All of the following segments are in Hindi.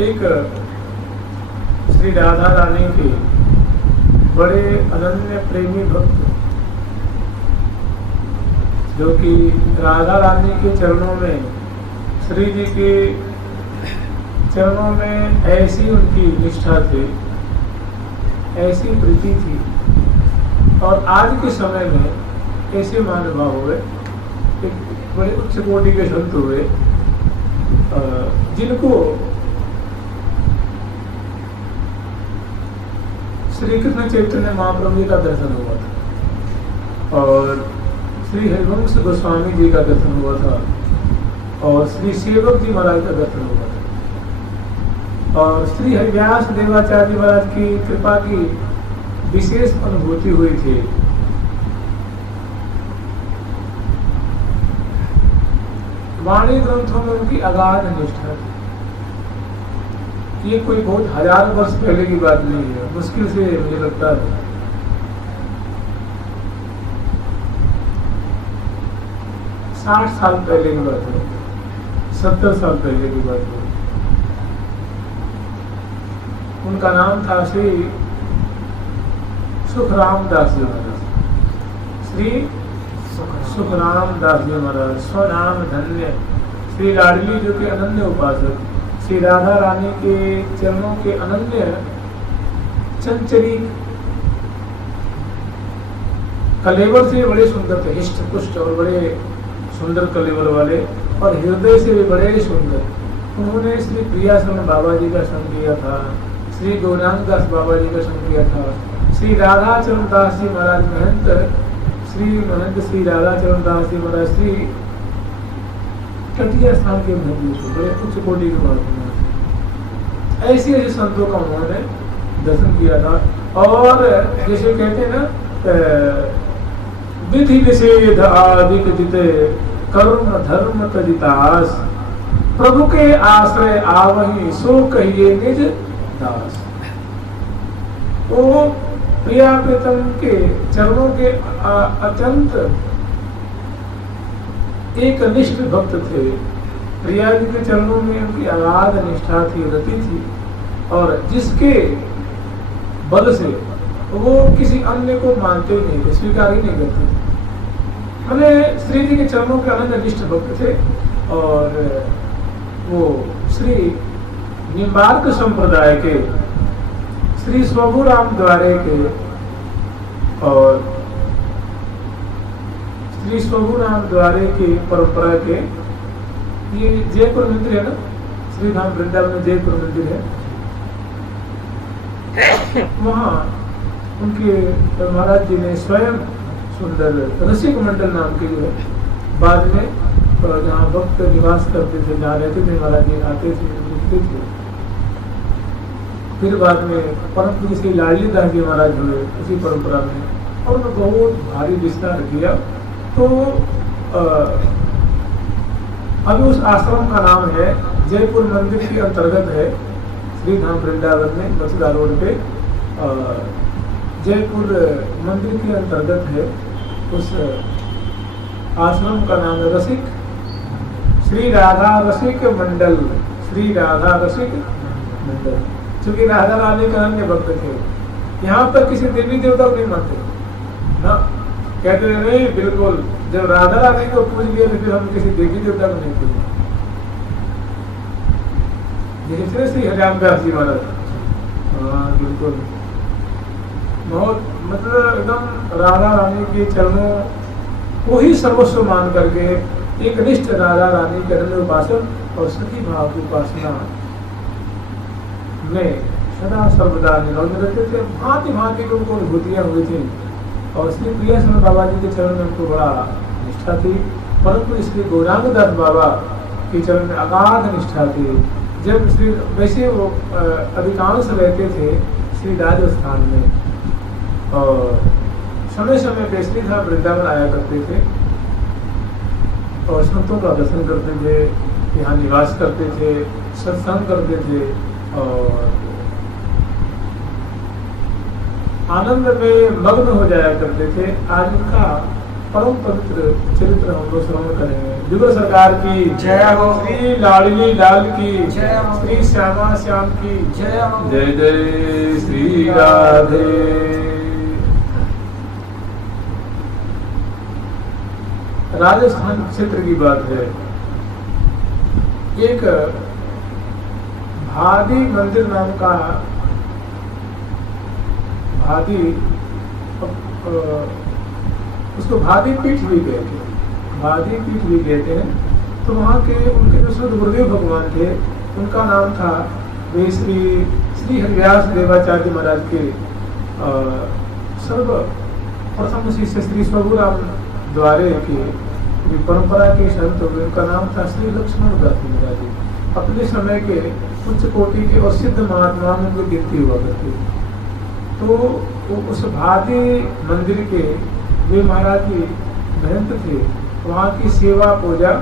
एक श्री राधा रानी के बड़े अनन्य प्रेमी भक्त जो कि राधा रानी के चरणों में, श्री जी के चरणों में ऐसी उनकी निष्ठा थी, ऐसी प्रीति थी, और आज के समय में ऐसे महानुभाव हुए, एक बड़े उच्च कोटि के संत हुए जिनको श्री कृष्ण चैतन्य महाप्रभु जी का दर्शन हुआ था, और श्री हरिवंश गोस्वामी जी का दर्शन हुआ था, और श्री सेवक जी महाराज का दर्शन हुआ था, और श्री हरिव्यास देवाचार्य महाराज की कृपा की विशेष अनुभूति हुई थी। वाणी ग्रंथों में उनकी अगाध निष्ठा थी। ये कोई बहुत हजार वर्ष पहले की बात नहीं है, मुश्किल से मुझे लगता है 60 साल पहले की बात है, 70 साल पहले की बात है। उनका नाम था श्री सुखराम दास जी महाराज, श्री सुखराम दास जी महाराज, स्वनाम धन्य, श्री लाडली जो के अनन्य उपासक, श्री राधा रानी के चरणों के अनन्य चंचली कलेवर से बड़े सुंदर थे, हिष्ट पुष्ट और बड़े सुंदर कलेवर वाले, और हृदय से भी बड़े सुंदर। उन्होंने श्री प्रियाश्रम बाबा जी का संग किया था, श्री गौरांग दास बाबा जी का संग किया था, श्री राधा चरण दास जी महाराज महंत, श्री राधा चरण दास जी महाराज, श्री तटीय स्थान के महंत, बड़े उच्च कोटि के महात्मा, ऐसे ऐसे संतों का उन्होंने दर्शन किया था। और जैसे कहते हैं ना, विधि निषेध आदिक जिते कर्म धर्म तजितास, प्रभु के आश्रय आवहि सो कहिए निज दास। वो प्रिया प्रीतम के चरणों के अत्यंत एक निष्ठ भक्त थे। प्रिया जी के चरणों में उनकी अगाध निष्ठा थी, रति थी, और जिसके बल से वो किसी अन्य को मानते ही नहीं थे, स्वीकार ही नहीं करते थे। मैंने श्री जी के चरणों के अनन्य निष्ठ भक्त थे, और वो श्री निम्बार्क संप्रदाय के श्री स्वभुराम द्वारे के, और श्री स्वभुराम द्वारे के परंपरा के, ये जयपुर मंदिर है ना, श्री धाम वृंदावन में जयपुर मंदिर है, वहाँ उनके महाराज जी ने स्वयं सुंदर रसिक मंडल नाम के जो है, बाद में जहाँ भक्त निवास करते थे, जहाँ रहते थे महाराज जी, आते थे, रुकते थे। फिर बाद में परम पूज्य श्री लाडली दास जी महाराज हुए उसी परंपरा में, और उन्होंने बहुत भारी विस्तार किया। तो अभी उस आश्रम का नाम है, जयपुर मंदिर के अंतर्गत है, श्री धाम वृंदावन में मथुरा रोड पे, जयपुर मंदिर के अंतर्गत है। उस आश्रम का नाम है रसिक, श्री राधा रसिक मंडल, श्री राधा रसिक मंडल, क्योंकि राधा रानी का अन्य भक्त थे। यहाँ पर किसी देवी देवता को नहीं मानते ना, कहते नहीं, बिल्कुल जब राधा रानी को पूज लिया तो फिर हम किसी देवी देवता को नहीं पूजते। जैसे श्री हरिरामदास जी महाराज, हाँ बिल्कुल, बहुत मतलब एकदम राधा रानी के चरणों को ही सर्वस्व मान करके एक निष्ठ राधा रानी के अनन्य उपासक और सखी भाव की उपासना में सदा सर्वदा निरंतर रहते थे। भांति भांति की उनको अनुभूतियां हुई थी, और श्री प्रियाश्रम बाबा जी के चरण में उनको बड़ा निष्ठा थी, परंतु श्री गौरांग दास बाबा के चरण में अगाध निष्ठा थी। जब श्री वैसे वो अधिकांश रहते थे श्री राजस्थान में, और समय समय पे श्री धाम वृंदावन आया करते थे, और संतों का दर्शन करते थे, यहाँ निवास करते थे, सत्संग करते थे, और आनंद में मग्न हो जाया करते थे। आज उनका परम पवित्र चरित्र हम लोग श्रवण करेंगे। जुगल सरकार की जय हो। श्री लाडली लाल की जय हो। श्री श्यामा श्याम की जय हो। जय जय श्री राधे। राजस्थान क्षेत्र की बात है। एक भादी मंदिर नाम का भादी, उसको भादी पीठ भी कहते हैं, भादी पीठ भी कहते हैं। तो वहाँ के उनके जो शुद्ध गुरुदेव भगवान थे उनका नाम था वे श्री हरिव्यास देवाचार्य महाराज के सर्वप्रथम शिष्य श्री स्वगुराम द्वारे के परंपरा के संत हुए। उनका नाम था श्री लक्ष्मण दास महाराज जी। अपने समय के उच्च कोटि के और सिद्ध महात्मा में उनकी गिनती हुआ करती। तो उस भादी मंदिर के वे महाराज जी महंत थे। वहाँ की सेवा पूजा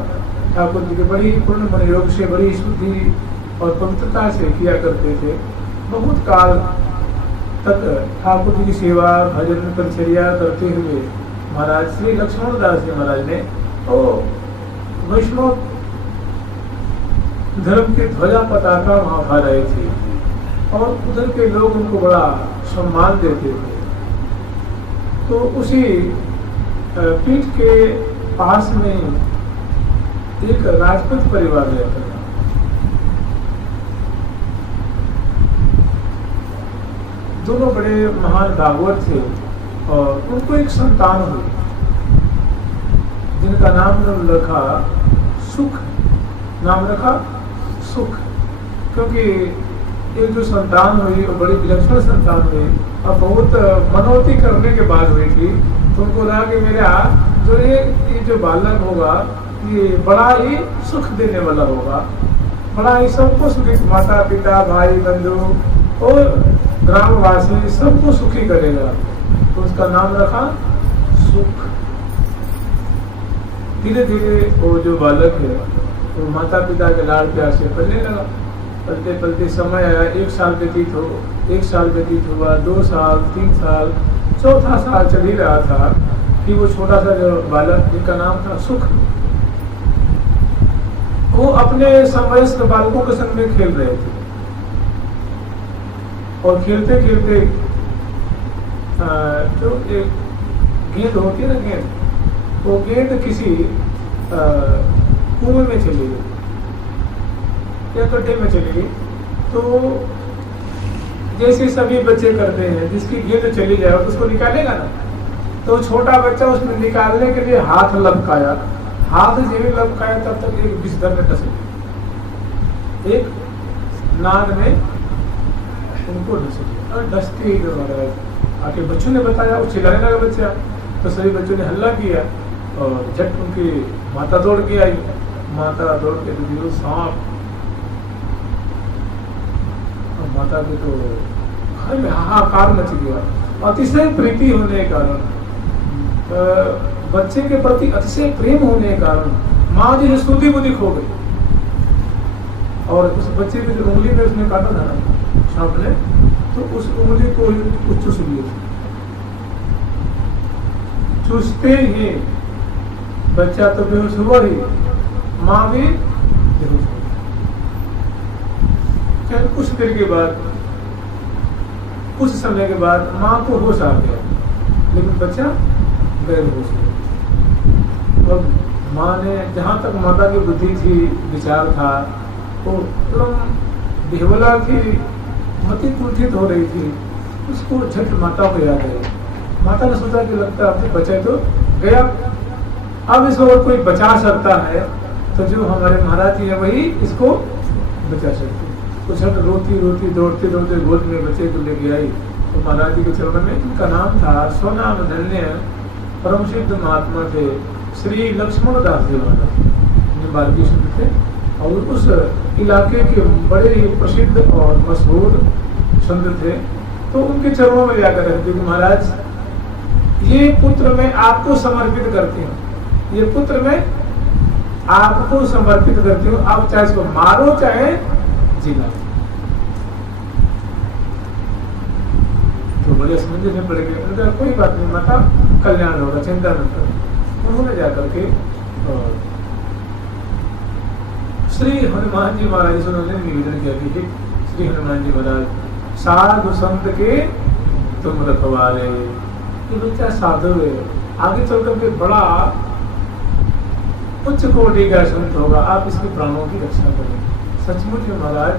ठाकुर जी के बड़ी पूर्ण मनोयोग से, बड़ी शुद्धि और पवित्रता से किया करते थे। बहुत काल तक ठाकुर जी की सेवा भजन परिचर्या करते हुए महाराज श्री लक्ष्मण दास जी महाराज ने तो वैष्णव धर्म की ध्वजा पताका वहां फहराई थी और उधर के लोग उनको बड़ा सम्मान देते थे। तो उसी पीठ के पास में एक राजपूत परिवार रहता था। दोनों बड़े महान भागवत थे और उनको एक संतान हुई जिनका नाम रखा सुख। नाम रखा सुख, क्योंकि एक जो संतान हुई वो बड़ी विलक्षण संतान हुई और बहुत मनोती करने के बाद हुई थी। तो उनको लगा कि मेरा जो ये जो बालक होगा ये बड़ा ही सुख देने वाला होगा, बड़ा ही सबको सुखी, माता पिता भाई बंधु और ग्रामवासी सबको सुखी करेगा। तो उसका नाम रखा सुख। धीरे धीरे वो जो बालक है वो माता पिता के लाड़ प्यार से पलने लगा। पलते पलते समय आया, 1 साल व्यतीत हुआ, 2 साल, 3 साल, चौथा साल चल ही रहा था कि वो छोटा सा जो बालक जिनका नाम था सुख, वो अपने समवयस्क बालकों के संग में खेल रहे थे और खेलते खेलते जो एक गेंद होती है ना, गेंद, वो गेंद किसी कुएं में चली गई या गड्ढे में चली गई। तो जैसे सभी बच्चे करते हैं, जिसकी गेंद चली जाए तो उसको निकालेगा ना। तो छोटा बच्चा उसमें निकालने के लिए हाथ लपकाया, हाथ जब लपकाया तब तक एक बिस्तर में डस गई, एक नाग में उनको डस गया और डसते ही आके बच्चों ने बताया, वो चिल्लाने लगा बच्चा। तो सभी बच्चों ने हल्ला किया और झट उनकी माता दौड़ के आई। माता दौड़ के तो सांप, और माता के तो घर में हाहाकार मच गया। अतिशय प्रीति होने के कारण, बच्चे के प्रति अतिशय प्रेम होने के कारण माँ जी स्तुति बुद्धि खो गई और उस बच्चे की जो उंगली में उसने काटा था ना सांप ने, तो उस उंगली को चूस लिए। चूसते ही बच्चा तो बेहोश हुआ ही, माँ भी बेहोश हो गई। कुछ देर के बाद, कुछ समय के बाद माँ को होश आ गया, लेकिन बच्चा गैर होश हो गया। और माँ ने, जहाँ तक माता की बुद्धि थी, विचार था, वो एकदम बेहवला थी, मति कुंठित हो रही थी। उसको झट माता को याद आई। माता ने सोचा कि लगता है अपने बच्चे तो गया, अब इसको अगर कोई बचा सकता है तो जो हमारे महाराज जी है वही इसको बचा सकते। तो झट रोती रोती दौड़ते दौड़ते गोद में बच्चे को लेके आई। तो महाराज जी के चरण में, इनका नाम था स्वनाम धन्य परम सिद्ध महात्मा थे श्री लक्ष्मण दास जी महाराज, बालकी संत थे और उस इलाके के बड़े ही प्रसिद्ध और मशहूर संत थे। तो उनके चरणों में जाकर रहते कि महाराज ये पुत्र मैं आपको समर्पित करती हूँ, ये पुत्र मैं आपको समर्पित करती हूँ, आप चाहे इसको मारो चाहे जिला। तो बड़े समझे में पड़ गए, कोई बात नहीं माता, कल्याण होगा, चिंता न करो। उन्होंने जाकर के श्री हनुमान जी महाराज से उन्होंने निवेदन किया कि श्री हनुमान जी महाराज साधु संत के तुम रखवाले, ये बच्चा साधु है, आगे चल करके बड़ा उच्च कोटि का संत होगा, आप इसके प्राणों की रक्षा करें। सचमुच में महाराज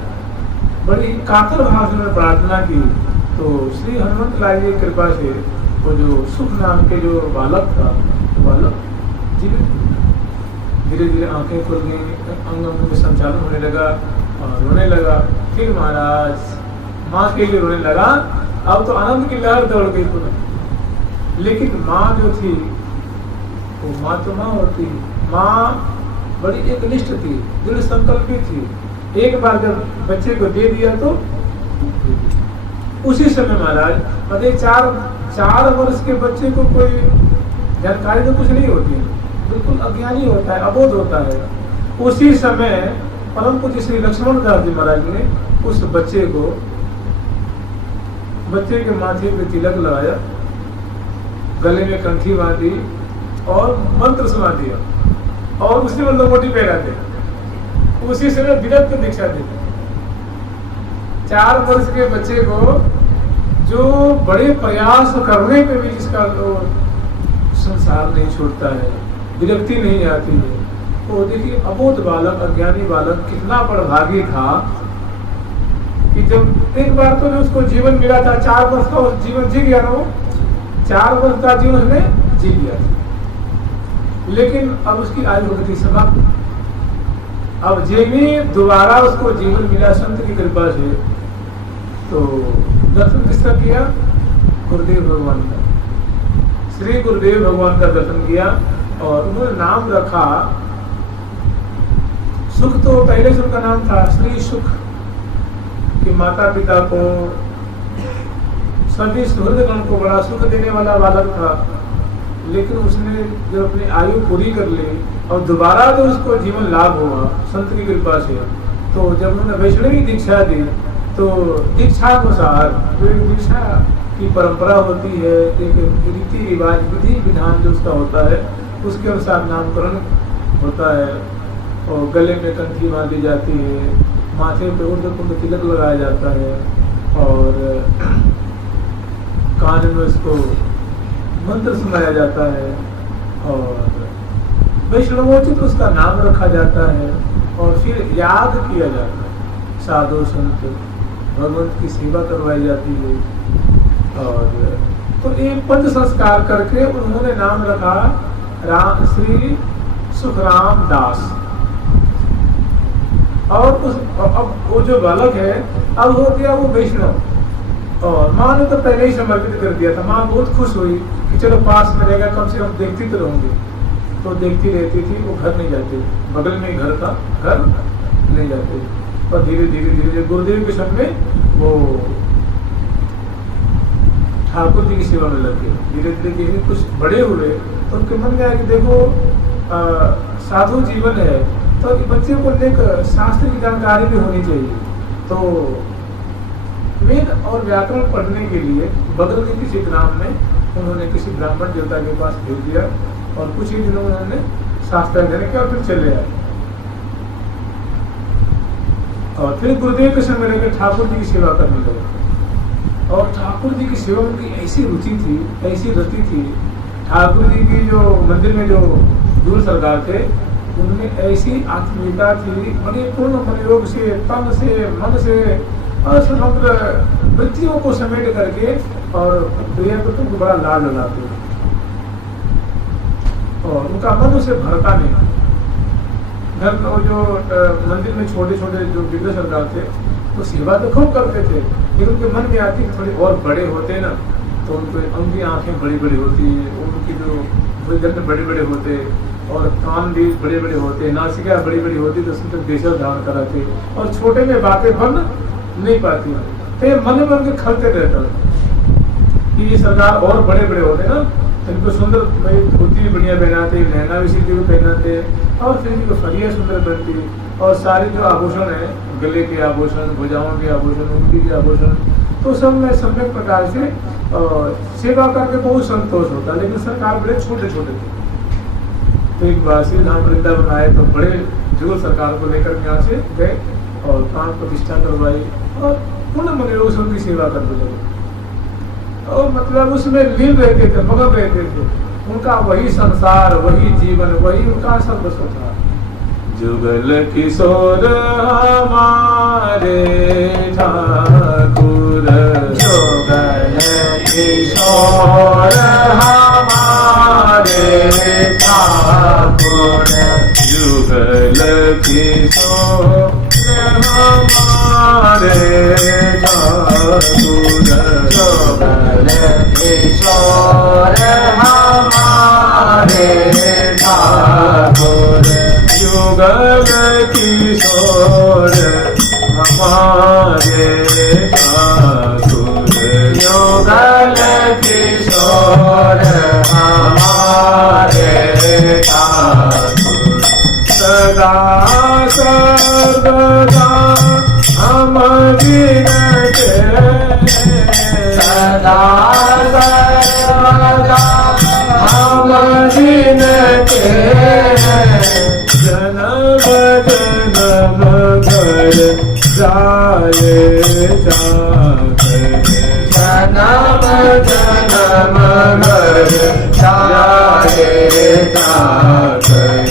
बड़ी कातर भाव से उन्होंने प्रार्थना की। तो श्री हनुमंत लाल जी की कृपा से वो जो सुख नाम के जो बालक था, बालक जीवित, धीरे धीरे आंखें खुल गई, अंग अंग में संचालन होने लगा और रोने लगा। फिर महाराज माँ के लिए रोने लगा। अब तो आनंद की लहर दौड़ गई पुनः। लेकिन माँ जो थी वो माँ तो माँ होती, माँ बड़ी एकनिष्ठ थी, दृढ़ संकल्पी थी। एक बार जब बच्चे को दे दिया तो उसी समय महाराज, मतलब चार वर्ष के बच्चे को कोई जानकारी तो कुछ नहीं होती है, बिल्कुल अज्ञानी होता है, अबोध होता है। उसी समय परम पूज्य श्री लक्ष्मण दास जी महाराज ने उस बच्चे के माथे पे तिलक लगाया, गले में कंठी बांधी और मंत्र सुना दिया और उसने वो लंगोटी पहना दे। उसी समय विरक्त दीक्षा दी। 4 वर्ष के बच्चे को जो बड़े प्रयास करने पे भी जिसका संसार नहीं छोड़ता है, विरक्ति नहीं आती है, तो देखिए अबोध बालक, अज्ञानी बालक कितना बड़भागी था कि जब एक बार तो उसको जीवन मिला था, 4 वर्ष का जीवन जी गया ना, वो 4 वर्ष का जीवन उसने जी लिया था। लेकिन अब उसकी आयु गति समाप्त। अब जेमी दोबारा उसको जीवन मिला संत की कृपा से, तो दर्शन किसका किया? गुरुदेव भगवान का। श्री गुरुदेव भगवान का दर्शन किया और उन्होंने नाम रखा सुख। तो पहले से उनका नाम था श्री सुख, कि माता पिता को, सभी सुहृदगण को बड़ा सुख देने वाला बालक था। लेकिन उसने जब अपनी आयु पूरी कर ली और दोबारा जो उसको जीवन लाभ हुआ संत की कृपा से, तो जब उन्होंने वैष्णवी दीक्षा दी तो दीक्षानुसार, दीक्षा की परंपरा होती है, एक रीति रिवाज, विधि विधान जो उसका होता है, उसके अनुसार नामकरण होता है और गले में कंठी बांधी जाती है, माथे पे ऊर्ध्वपुंड तिलक लगाया जाता है और कान में उसको मंत्र सुनाया जाता है और वैष्णवोचित उसका नाम रखा जाता है और फिर याद किया जाता है। साधु संत भगवंत की सेवा करवाई जाती है और तो एक पंच संस्कार करके उन्होंने नाम रखा श्री सुखराम दास। और अब वो जो बालक है अब हो गया वो वैष्णव और माँ ने तो पहले ही समर्पित कर दिया था। माँ बहुत खुश हुई कि चलो पास में रहेगा, कम से कम देखती तो रहूंगी। तो देखती रहती थी, वो घर नहीं जाती, बगल में घर था, घर नहीं जाते। और धीरे धीरे धीरे गुरुदेव के समय वो ठाकुर जी की सेवा में लग गए। धीरे धीरे धीरे कुछ बड़े हुए तो उनके मन में आया कि देखो साधु जीवन है तो बच्चे को लेकर शास्त्र की जानकारी भी होनी चाहिए। तो वेद और व्याकरण पढ़ने के लिए बगल के किसी ग्राम में उन्होंने किसी ब्राह्मण देवता के पास भेज दिया और कुछ ही दिनों में उन्होंने शास्त्र अध्ययन किया और फिर चले आए। और फिर गुरुदेव के समय रहकर ठाकुर जी की सेवा करने लगे और ठाकुर जी की सेवा में उनकी ऐसी रुचि थी, ऐसी रति थी। ठाकुर जी की जो मंदिर में जो दूर सरदार थे उनमें ऐसी आत्मीयता थी, बड़ी पूर्ण मनोयोग से, तन से, मन से और समग्र वृत्तियों को समेट करके और प्रिया को तुमको बड़ा लाड लगाते और उनका मन उसे भरता नहीं। घर में जो मंदिर में छोटे छोटे जो विग्रह सरदार थे वो सेवा तो खूब करते थे, लेकिन उनके मन में आती कि थोड़े और बड़े होते ना तो उनकी आंखें बड़ी बड़ी होती, उनकी जो गर्दन बड़े बड़े होते और कान भी बड़े बड़े होते, नासिका बड़ी बड़ी होती तो उसमें देशर धारण कराते और छोटे में बातें बन नहीं पाती। तो मन में उनके खलते रहता कि ये सरदार और बड़े बड़े होते ना, इनको सुंदर भाई धोती भी बढ़िया पहनाते, लहंगा भी सीधे भी पहनाते और फिर इनको फरिया सुंदर बनती और सारे जो आभूषण है, गले के आभूषण, भुजाओं के आभूषण, उंगली के आभूषण, तो सब में सम्यक प्रकार से सेवा करके बहुत संतोष होता। लेकिन सरकार बड़े छोटे छोटे थे तो एक बार श्री धाम वृंदावन आए तो बड़े जुगल सरकार को लेकर यहाँ से गए और प्राण प्रतिष्ठा करवाई और पूर्ण मनोयोग से उनकी सेवा करने लगे और मतलब उसमें लीन रहते थे, मगन रहते थे। उनका वही संसार, वही जीवन, वही उनका सर्वस्व था। जुगल किशोर हमारे ठाकुर, जुगल किशोर हमारे ठाकुर, जुगल किशोर हमारे ठाकुर, जुगल किशोर हमारे ठाकुर, जुगल किशोर हमारे ठाकुर, जुगल किशोर हमारे ठाकुर, सदा सर्वदा हम गिनते, सदा सर्वदा हम गिनते, जन्म जन्म घर जाए जाकर, जन्म जन्म घर जाए जाकर,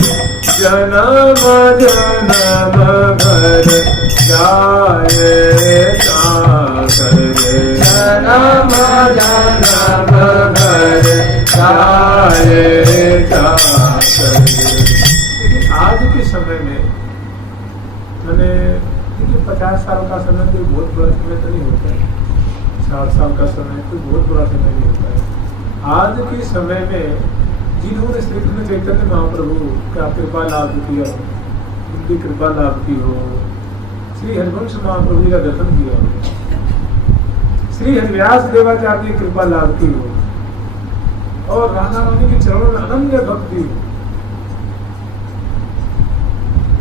जन्म जन्म घर जाए जाकर, जन्म जन्म घर जाए जाकर। आज के समय में मैंने 50 साल का समय कोई बहुत बड़ा समय तो नहीं होता है, 60 साल का समय कोई बहुत बड़ा समय नहीं होता है। आज के समय में जिन्होंने श्री कृष्ण चैतन्य महाप्रभु का कृपा लाभ किया, उनकी कृपा लाभ की हो, श्री हरिवंश महाप्रभु का दर्शन किया हो, श्री हरिव्यास देवाचार्य की कृपा लाभ की हो और राधा रानी के चरणों में अनन्य भक्ति हो,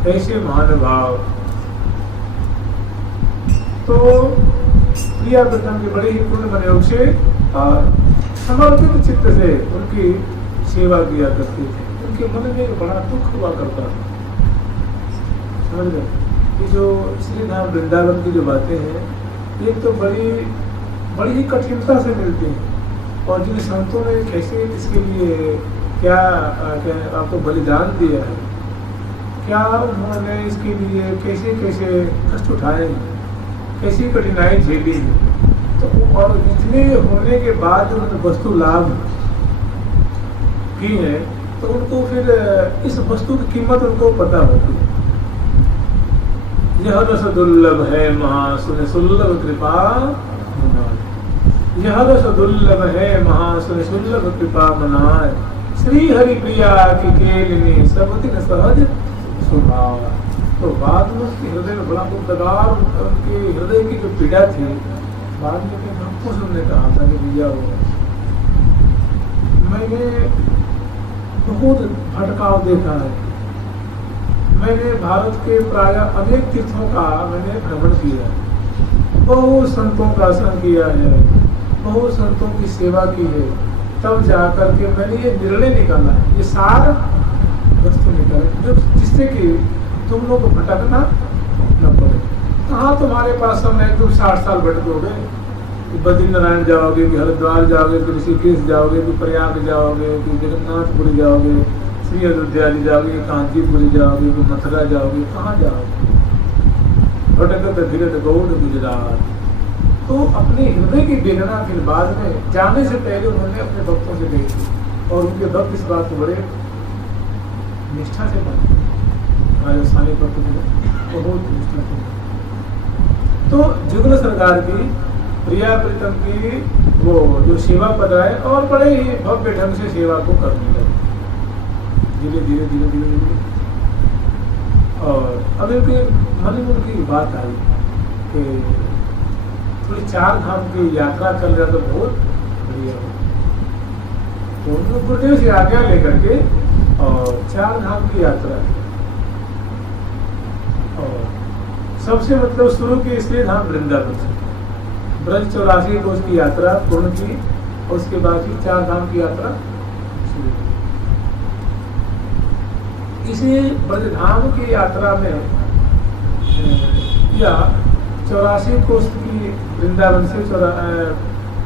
ऐसे महानुभाव तो प्रिया प्रथम के बड़े ही पूर्ण मनोयोग से और समर्पित चित्त से उनकी सेवा किया करते थे। उनके मन में एक बड़ा दुख हुआ करता था, समझ गए? ये जो श्री धाम वृंदावन की जो बातें हैं ये तो बड़ी ही कठिनता से मिलती हैं और जिन संतों ने कैसे इसके लिए क्या आपको बलिदान दिया है, क्या उन्होंने इसके लिए कैसे कैसे कष्ट उठाए, कैसी कठिनाई झेली है, तो और इतने होने के बाद उन्होंने वस्तु लाभ की है तो उनको फिर इस वस्तु की कीमत उनको पता होती है। यह रस दुर्लभ है महासुन सुलभ कृपा मनाए, यह रस दुर्लभ है महासुन सुलभ कृपा मनाए, श्री हरि प्रिया की केलिनी सब दिन सहज स्वभाव। तो बाद में उसके हृदय में बड़ा उद्गार, उनके हृदय की जो पीड़ा थी बाद में हमको सुनने कहा था कि भैया मैंने बहुत भटकाव देखा है, मैंने भारत के प्राय अनेक तीर्थों का मैंने भ्रमण किया है, बहुत संतों का दर्शन किया है, बहुत संतों की सेवा की है, तब जाकर के मैंने ये निर्णय निकाला है, ये सार वस्तु निकाला जो जिससे कि तुम लोग को भटकना न पड़े। कहाँ तुम्हारे पास समय तुम 60 साल भटकोगे, बद्रीनारायण जाओगे, कि हरिद्वार जाओगे, कि ऋषिकेश जाओगे, कि प्रयाग जाओगे, कि जगन्नाथपुरी जाओगे, श्री अयोध्या जाओगे, कांचीपुरी जाओगे, कि मथुरा जाओगे, कहाँ जाओगे? भटकत फिरत गौड़ गुजरात। तो अपने हृदय की वेदना फिर बाद में जाने से पहले उन्होंने अपने भक्तों से कही थी और उनके भक्त इस बात को बड़े निष्ठा से मानते, राजस्थानी भक्त बहुत निष्ठा से। तो जुगल सरकार की प्रिया प्रीतम की वो जो सेवा पद है और बड़े ही भव्य ढंग से सेवा को करने लगे धीरे धीरे धीरे धीरे धीरे। और अब एक मन में उनकी बात आई कि थोड़ी 4 धाम की यात्रा चल रहा तो बहुत बढ़िया हो, तो उन्होंने गुरुदेव से आज्ञा लेकर के और 4 धाम की यात्रा और सबसे मतलब शुरू की श्री धाम वृंदावन से ब्रज 84 कोष की यात्रा पूर्ण की और उसके बाद ही 4 धाम की यात्रा शुरू की। इसी ब्रजधाम की यात्रा में या 84 कोस की वृंदावन से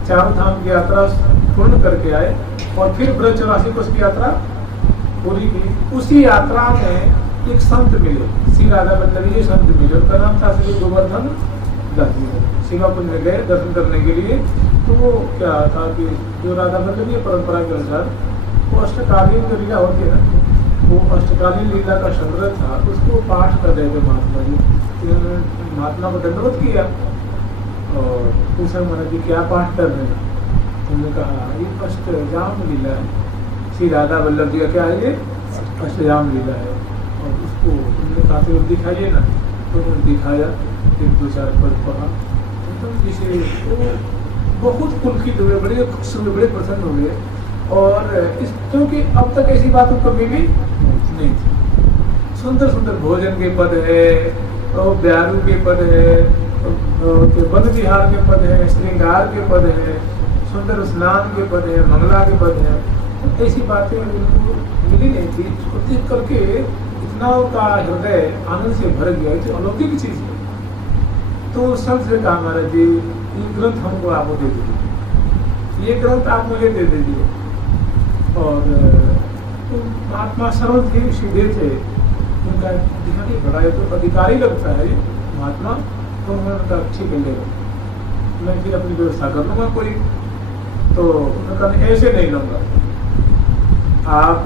चारों धाम की यात्रा पूर्ण करके आए और फिर ब्रज 84 कोस की यात्रा पूरी की। उसी यात्रा में एक संत मिले, श्री राधा वल्लभ जी संत मिले, उनका नाम था श्री गोवर्धन दास जी। सीमापुर में गए दर्शन करने के लिए। तो वो क्या था कि जो राधा वल्लभ जी परंपरा के अनुसार वो अष्टकालीन जो लीला होती है ना, वो अष्टकालीन लीला का संग्रह था, उसको पाठ कर रहे थे महात्मा जी। महात्मा को दंडवत किया और पूछा महाराज जी क्या पाठ कर रहे हैं। उन्होंने कहा ये अष्टयाम लीला है, श्री राधा वल्लभ जी का क्या है ये अष्टयाम लीला है। और उसको उन्होंने कहा तो दिखाइए ना, तो उन्होंने दिखाया, फिर 2-4 पद पढ़ा। एकदम जिसे वो बहुत पुलकित हुए, बड़े खुश हुए, बड़े प्रसन्न हो गए। और इस क्योंकि अब तक ऐसी बात उनको मिली नहीं थी। सुंदर सुंदर भोजन के पद है, और ब्यारू के पद है, वन विहार के पद है, श्रृंगार के पद है, सुंदर स्नान के पद है, मंगला के पद है। तो ऐसी बातें उनको मिली नहीं थी। उसको देख करके इतना उनका हृदय आनंद से भर गया, तो अलौकिक चीज है। तो संत से कहा महाराज जी ये ग्रंथ हमको आप दे दीजिए, ये ग्रंथ आप मुझे दे दीजिए। और तो महात्मा सरल थे, सीधे थे, उनका दिखा कि बड़ा है तो अधिकारी लगता है ये महात्मा। तो उन्होंने कहा ठीक है ले लो, मैं फिर अपनी व्यवस्था कर लूँगा कोई। तो उन्होंने कहा ऐसे नहीं लूँगा, आप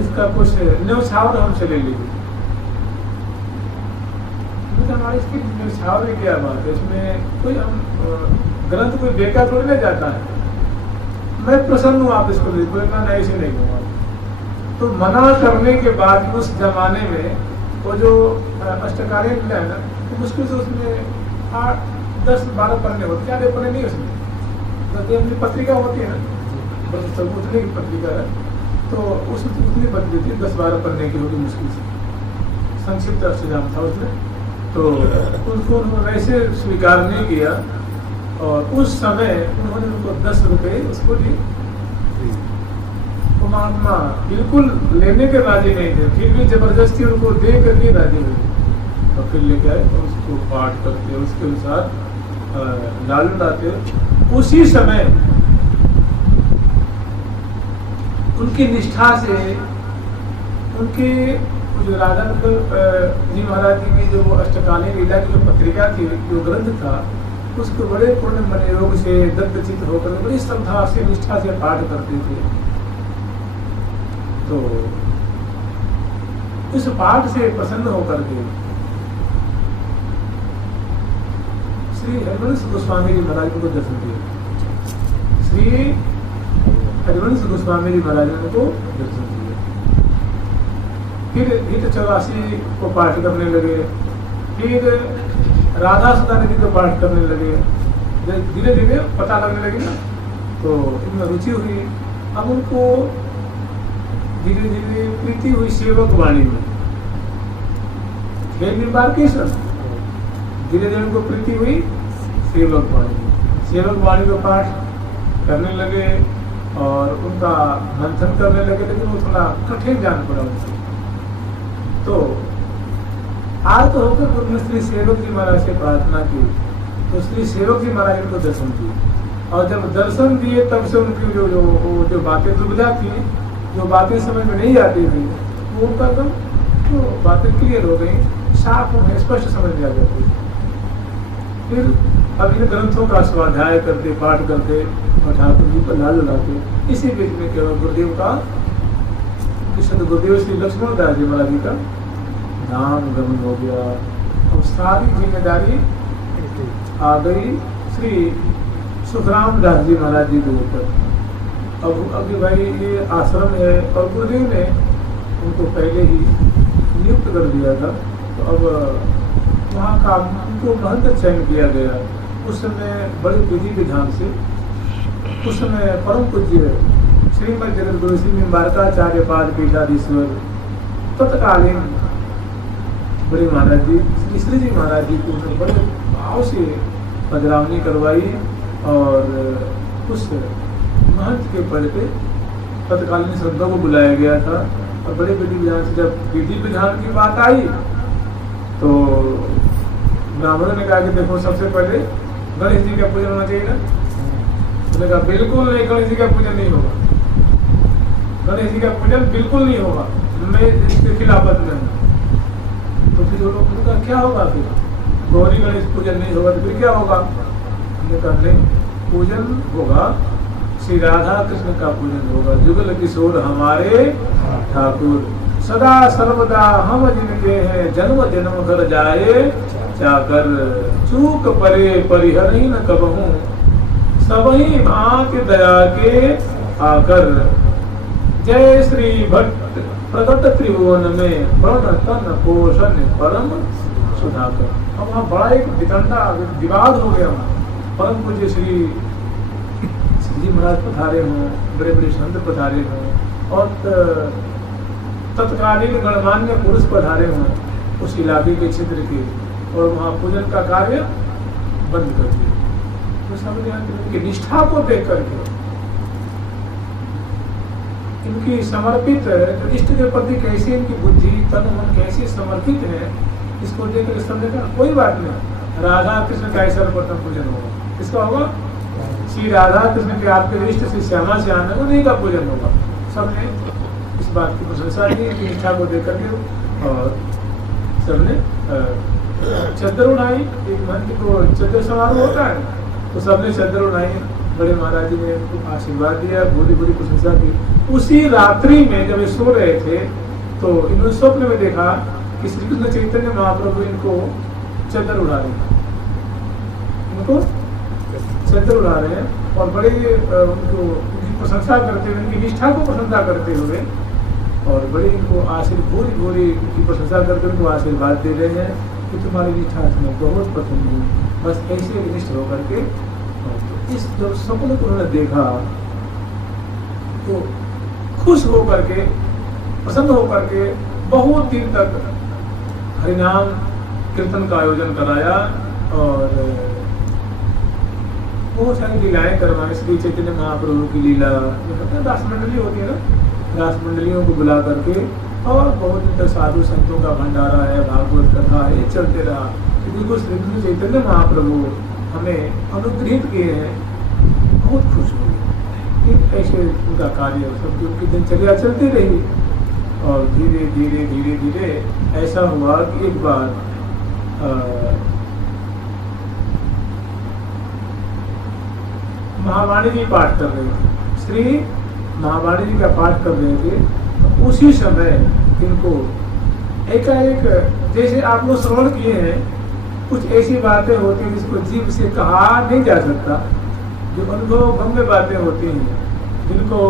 इसका कुछ न्यौछावर हमसे ले लीजिए। हमारे इसकी न्यौछावर में क्या बात है, इसमें कोई हम ग्रंथ कोई बेकार थोड़ी ना जाता है। मैं प्रसन्न हूँ, आप इसको ले बोले मैं ऐसे नहीं लूँगा। तो मना करने के बाद उस जमाने में वो जो अष्टकालीन लीला है ना, तो मुश्किल से उसमें 8-10-12 पन्ने होते, ज़्यादा पन्ने नहीं उसमें। तो अपनी पत्रिका होती है ना, बस उतने की पत्रिका है, तो उस उतनी पत्नी थी, 10-12 पन्ने की होगी मुश्किल से, संक्षिप्त अष्टयाम था उसमें। तो उसको उन्होंने वैसे स्वीकार नहीं किया और उस समय उन्होंने उनको 10 रुपये उसको दिए। तो महात्मा बिल्कुल लेने के राजी नहीं थे, फिर भी जबरदस्ती उनको दे करके राजी हुए और फिर लेके आए और उसको पाठ करते उसके अनुसार लालू लाते। उसी समय उनकी निष्ठा से उनके जो राधा जी महाराज जी की जो अष्टकालीन लीला की जो पत्रिका थी, जो ग्रंथ था, उसको बड़े पूर्ण मनोयोग से दत्तचित होकर बड़ी श्रद्धा से निष्ठा से पाठ करते थे। तो इस पाठ से प्रसन्न होकर के श्री हरिवंश गोस्वामी जी महाराज को दर्शन दिए। श्री हरिवंश गोस्वामी जी महाराज को दर्शन दिए। फिर गीत 84 को पाठ करने लगे, फिर राधा सदानंद जी को पाठ करने लगे। धीरे धीरे पता लगने लगी ना, तो इनमें रुचि हुई। अब उनको धीरे धीरे प्रीति हुई सेवक वाणी में, धीरे धीरे उनको प्रीति हुई सेवक वाणी में। सेवक वाणी को पाठ करने लगे और उनका मंथन करने लगे, लेकिन वो थोड़ा कठिन जान पड़ा उनको। तो आज तो होकर उन्होंने श्री सेवक जी महाराज से प्रार्थना की, तो श्री सेवक जी महाराज उनको दर्शन दिए। और जब दर्शन दिए तब से उनकी जो बातें दुविधा थी, जो बातें समझ में नहीं आती थी, वो उनका एकदम तो बातें क्लियर हो गई, साफ हो गई, स्पष्ट समझ में आ जाती। फिर अब इन ग्रंथों का स्वाध्याय करते, पाठ करते और ठाकुर जी पर लाल लाते। इसी बीच में केवल गुरुदेव का, गुरुदेव श्री लक्ष्मण दास जी महाराज जी का नाम गमन हो गया। अब सारी जिम्मेदारी आ गई श्री सुखराम दास जी महाराज जी के ऊपर। अब अभी भाई ये आश्रम है और गुरुदेव ने उनको पहले ही नियुक्त कर दिया था, तो अब वहाँ का उनको महंत चयन किया गया। उस समय बड़े विधि विधान से उस समय परम पूज्य श्रीमद जगत गुरु श्री निम्बारकाचार्य पाद पीठाधीश्वर तत्कालीन बड़े महाराज जी श्री जी महाराज जी को बड़े भाव से पधरावनी करवाई और उस महंत के पद पे तत्कालीन संतों को बुलाया गया था और बड़े विधि विधान से जब विधि विधान की बात आई तो ब्राह्मणों ने कहा कि देखो सबसे पहले गणेश जी का पूजन होना चाहिए ना। उन्होंने कहा बिल्कुल नहीं, गणेश जी का पूजन नहीं होगा, गणेश जी का पूजन बिल्कुल नहीं होगा, मैं इसके खिलाफत में हूँ। तो फिर वो लोग कहा क्या होगा, फिर गौरी गणेश पूजन नहीं होगा तो फिर क्या होगा। हमने कहा नहीं, पूजन होगा श्री राधा कृष्ण का पूजन होगा, जुगल किशोर हमारे ठाकुर, सदा सर्वदा हम जिनके हैं, जन्म जन्म कर जाए जाकर, चूक परे परिहर न कबहूं, सबही भांत दया के आकर, जय श्री भट्ट प्रकट त्रिभुवन में, प्रण तन पोषण परम सुधाकर। अब वहाँ बड़ा एक वितंडा विवाद हो गया। परम पूज्य श्री जी महाराज पधारे हों, बड़े बड़े संत पधारे हों और तत्कालीन गणमान्य पुरुष पधारे हों उस इलाके के क्षेत्र के, और वहाँ पूजन का कार्य बंद कर दिया। तो समझ इनकी निष्ठा को देख करके, इनकी समर्पित इष्ट के प्रति कैसे इनकी बुद्धि तन मन कैसे समर्पित है, इसको देख कर समझेगा कोई बात नहीं। राधा कृष्ण का सर्वप्रथम पूजन होगा, किसका होगा, श्री राधा कृष्ण के आपके इष्ट श्री श्यामा श्याम है उन्हीं का पूजन होगा। सबने इस बात की प्रशंसा की, निष्ठा को देख करके, और सबने चद्दर उड़ाई। एक मंत्र को चद्दर समारोह होता है तो सबने चद्दर उड़ाई। बड़े महाराज जी ने उनको आशीर्वाद दिया, बुरी बुरी प्रशंसा की। उसी रात्रि में जब ये सो रहे थे तो इन्होंने स्वप्न में देखा कि श्री कृष्ण चैतन्य महाप्रभु इनको चद्दर उड़ा रहे हैं, इनको चद्दर उड़ा रहे हैं, और बड़े उनको उनकी प्रशंसा करते हुए, उनकी निष्ठा को प्रशंसा करते हुए, और बड़ी इनको भूरी भूरी उनकी प्रशंसा करके उनको आशीर्वाद दे रहे हैं कि तुम्हारी निष्ठा हमें बहुत पसंद हुई, बस ऐसे निष्ठ होकर के। इस जब सपने को उन्होंने देखा तो खुश होकर के, प्रसन्न होकर के बहुत दिन तक हरिनाम कीर्तन का आयोजन कराया और बहुत सारी लीलाएं करवाए। श्री चैतन्य महाप्रभु की लीला, दास मंडली होती है ना, दास मंडलियों को बुला करके, और बहुत दिन तक साधु संतों का भंडारा है, भागवत कथा है, ये चलते रहा। बिल्कुल श्री कृष्ण चैतन्य महाप्रभु हमें अनुग्रहित किए हैं, बहुत खुश हुए। ऐसे उनका कार्य सबकी उनकी दिनचर्या चलती रही, और धीरे धीरे धीरे धीरे ऐसा हुआ कि एक बार महावाणी जी पाठ कर रहे थे, श्री महावाणी जी का पाठ कर रहे थे, तो उसी समय इनको एकाएक, जैसे आप लोग श्रवण किए हैं, कुछ ऐसी बातें होती हैं जिसको जीव से कहा नहीं जा सकता, जो अनुभव गम्य बातें होती हैं, जिनको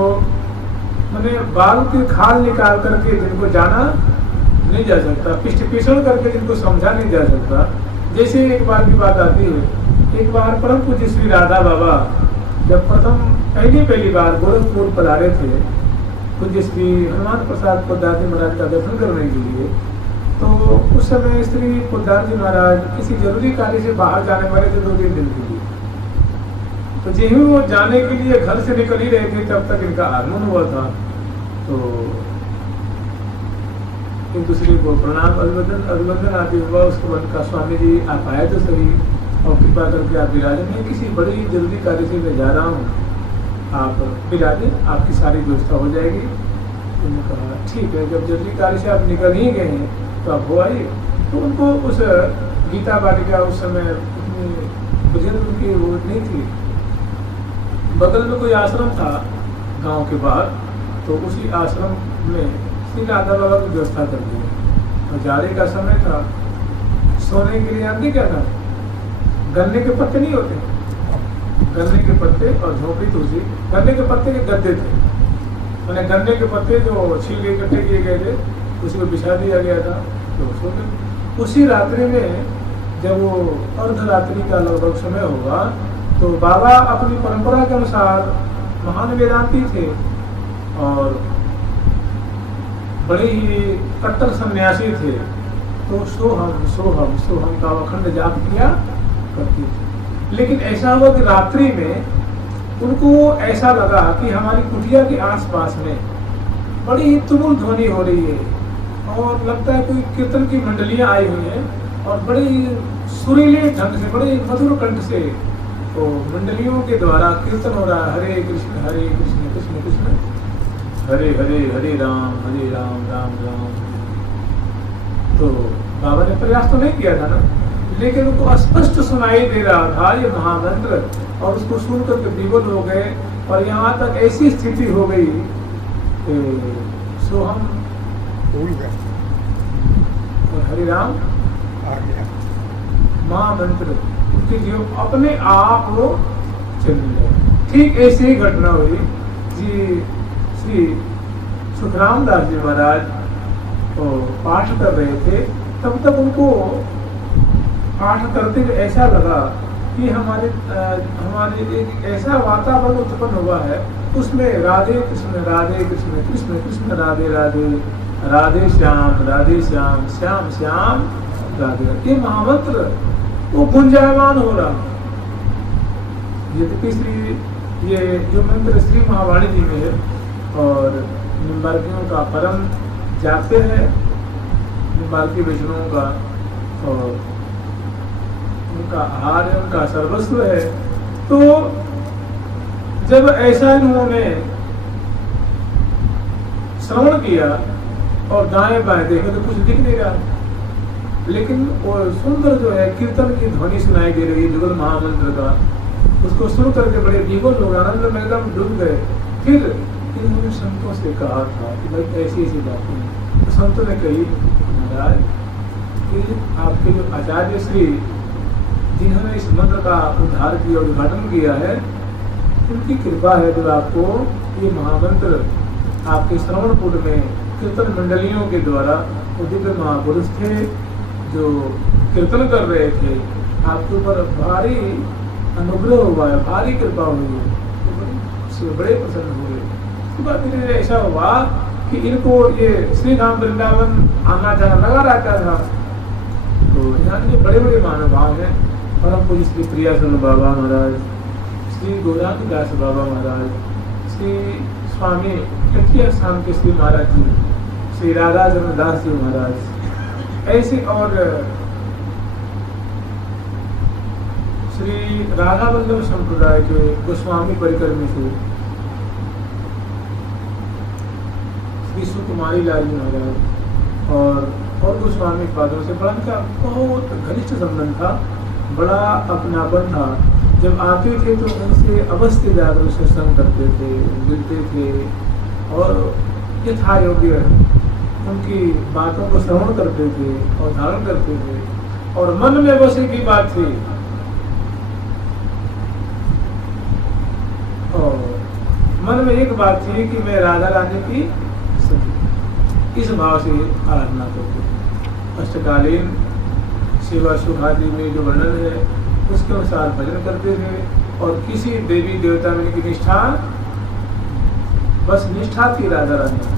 मैंने बाल की खाल निकाल करके जिनको जाना नहीं जा सकता, पिष्ट पिछड़ करके जिनको समझा नहीं जा सकता। जैसे एक बार की बात आती है, एक बार परम पूज्य श्री राधा बाबा जब पहली बार गोरखपुर पधारे थे, पूज्य श्री हनुमान प्रसाद पोद्दार जी महाराज का दर्शन करने के लिए, तो उस समय श्री पोद्दार जी महाराज किसी जरूरी कार्य से बाहर जाने वाले थे 2-3 दिन के लिए। तो जब वो जाने के लिए घर से निकल ही रहे थे तब तक इनका आगमन हुआ था। तो एक दूसरे को प्रणाम अभिवंदन आदि हुआ। उसके बाद का स्वामी जी आप आए तो सही, और कृपा करके आप विराजे, मैं किसी बड़ी जरूरी कार्य से मैं जा रहा हूँ, आप विराजे, आपकी सारी व्यवस्था हो जाएगी। उन्होंने कहा ठीक है, जब जरूरी कार्य से आप निकल ही गए हैं तो आप हो आइए। तो उनको उस गीता वाटिका उस समय बुजुर्ग उनकी वो नहीं थी, बगल में कोई आश्रम था गांव के बाहर, तो उसी आश्रम में श्री राधा बाबा की व्यवस्था कर दी। और जाड़े का समय था, सोने के लिए आदमी क्या था, गन्ने के पत्ते नहीं होते, गन्ने के पत्ते और झोपड़ी तुलसी, गन्ने के पत्ते के गद्दे थे, मैंने गन्ने के पत्ते जो छील के इकट्ठे किए गए थे उसी को बिछा दिया गया था। तो सो गए। उसी रात्रि में जब वो अर्धरात्रि का लगभग समय होगा, तो बाबा अपनी परंपरा के अनुसार महान वेदांती थे और बड़े ही कट्टर सन्यासी थे, तो सोहम सोहम सोहम का अखंड जाप किया करती थी। लेकिन ऐसा हुआ कि रात्रि में उनको ऐसा लगा कि हमारी कुटिया के आसपास में बड़ी ही तुमुल ध्वनि हो रही है और लगता है कोई कीर्तन की मंडलियां आई हुई हैं और बड़े ही सुरीले ढंग से, बड़े मधुर कंठ से तो मंडलियों के द्वारा कीर्तन हो रहा है, हरे कृष्ण कृष्ण कृष्ण हरे हरे, हरे राम राम राम। तो बाबा ने प्रयास तो नहीं किया था ना, लेकिन उनको स्पष्ट सुनाई दे रहा था ये महामंत्र और उसको सुनकर के विवल हो गए और यहाँ तक ऐसी स्थिति हो गई सो हम भूल गए और हरे राम आ गया। महामंत्र उनके जीवन अपने आप वो चलने लगे। ठीक ऐसी ही घटना हुई जी। श्री सुखराम दास जी महाराज पाठ कर रहे थे, तब तक उनको पाठ करते हुए ऐसा लगा कि हमारे एक ऐसा वातावरण उत्पन्न हुआ है, उसमें राधे कृष्ण कृष्ण कृष्ण राधे राधे, राधे श्याम श्याम श्याम राधे, ये महामंत्र वो गुंजायमान हो रहा। यद्यपि श्री ये जो मंत्र श्री महावाणी जी में है और निम्बार्कियों का परम जाते हैं, निम्बार्की वैष्णवों का और उनका आहार है, उनका सर्वस्व है। तो जब ऐसा इन्होंने श्रवण किया और दाएं बाएं देखे तो कुछ दिख नहीं रहा, लेकिन वो सुंदर जो है कीर्तन की ध्वनि सुनाई दे रही है जुगल महामंत्र का, उसको सुन करके बड़े विवल लोग आनंद में एकदम डूब गए। फिर इन्होंने संतों से कहा था कि भाई ऐसी ऐसी बातें, तो संतों ने कही महाराज कि आपके जो आचार्य श्री जिन्होंने इस मंत्र का उद्धार किया, उद्घाटन किया है, उनकी कृपा है जो आपको ये महामंत्र आपके श्रवणपुर में कीर्तन मंडलियों के द्वारा वो दिव्य महापुरुष थे जो कीर्तन कर रहे थे, आपके ऊपर भारी अनुग्रह हुआ है, भारी कृपा हुई है, तो बड़े प्रसन्न हुए। उसके बाद धीरे ऐसा हुआ कि इनको ये श्री धाम वृंदावन आना जाना लगा रहता था। तो यहाँ के बड़े बड़े महानुभाव हैं, परम पूज्य श्री प्रियाचंद बाबा महाराज, श्री गौरांग दास बाबा महाराज, श्री स्वामी कटिया शाम के श्री महाराज जी, श्री राधा चरण दास जी महाराज, ऐसे और श्री राधा वल्लभ संप्रदाय के गोस्वामी परिक्रमी से श्री सुकुमारी लाल जी महाराज और गोस्वामी पादों से बड़ा उनका बहुत घनिष्ठ संबंध था, बड़ा अपनापन था। जब आते थे तो उनसे अवश्य जाकर सत्संग करते थे, मिलते थे और यथा योग्य उनकी बातों को श्रवण करते थे और धारण करते थे और मन में बस एक ही बात थी और मन में एक बात थी कि मैं राधा रानी की सखी, इस भाव से आराधना करते थे। अष्टकालीन सेवा सुखादि में जो वर्णन है उसके अनुसार भजन करते थे और किसी देवी देवता में की निष्ठा, बस निष्ठा थी राधा रानी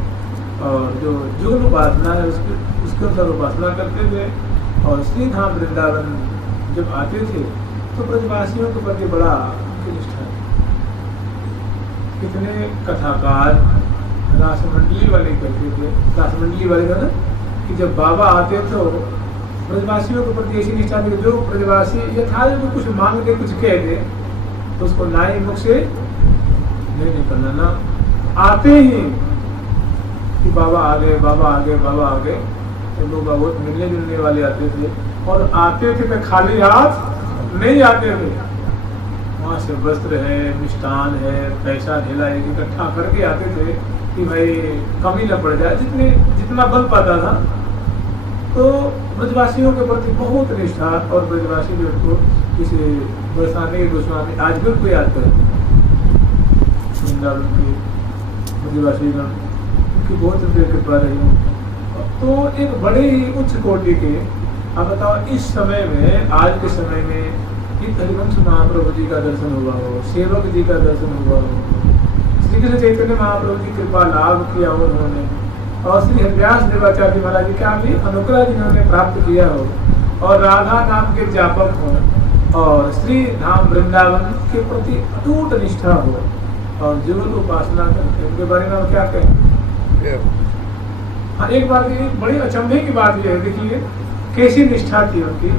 और जो जुगल उपासना है उसके अनुसार उपासना करते थे। और श्री धाम वृंदावन जब आते थे तो ब्रजवासियों के प्रति बड़ा निष्ठा थी। कितने कथाकार रासमंडली वाले करते थे, रासमंडली वाले का ना कि जब बाबा आते तो ब्रजवासियों के प्रति ऐसी निष्ठा थी, जो ब्रजवासी यथार्थ में कुछ मांग के कुछ कह दे तो उसको नाई मुख से नहीं निकलना, ना आते ही कि बाबा आ गए, बाबा आ गए, बाबा आ गए। तो लोग बहुत मिलने जुलने वाले आते थे और आते थे तो खाली हाथ नहीं आते थे, वहाँ से वस्त्र है, मिष्ठान है, पैसा ढेला इकट्ठा करके आते थे कि भाई कमी न पड़ जाए, जितना बल पाता था। तो ब्रजवासियों के प्रति बहुत निष्ठा और ब्रजवासी जो को किसी बरसाने के गोस्वामी आज भी उनको याद करते हैं, वृंदावन के ब्रजवासी उनकी बहुत कृपा रही। तो एक बड़े ही उच्च कोटि के, अब बताओ इस समय में, आज के समय में कि हरिवंश महाप्रभु जी का दर्शन हुआ हो, सेवक जी का दर्शन हुआ हो, श्री कृष्ण चैतन्य महाप्रभु की कृपा लाभ किया हो उन्होंने, और श्री हरिदास देवाचार्य महाराज जी का भी अनुग्रह जिन्होंने प्राप्त किया हो और राधा नाम के जापक हो और श्री धाम वृंदावन के प्रति अटूट निष्ठा हो और जुगल उपासना करके उनके बारे में क्या कहें। ये हाँ, एक बार की बड़ी अचंभे की बात यह है, देखिए कैसी निष्ठा थी उनकी।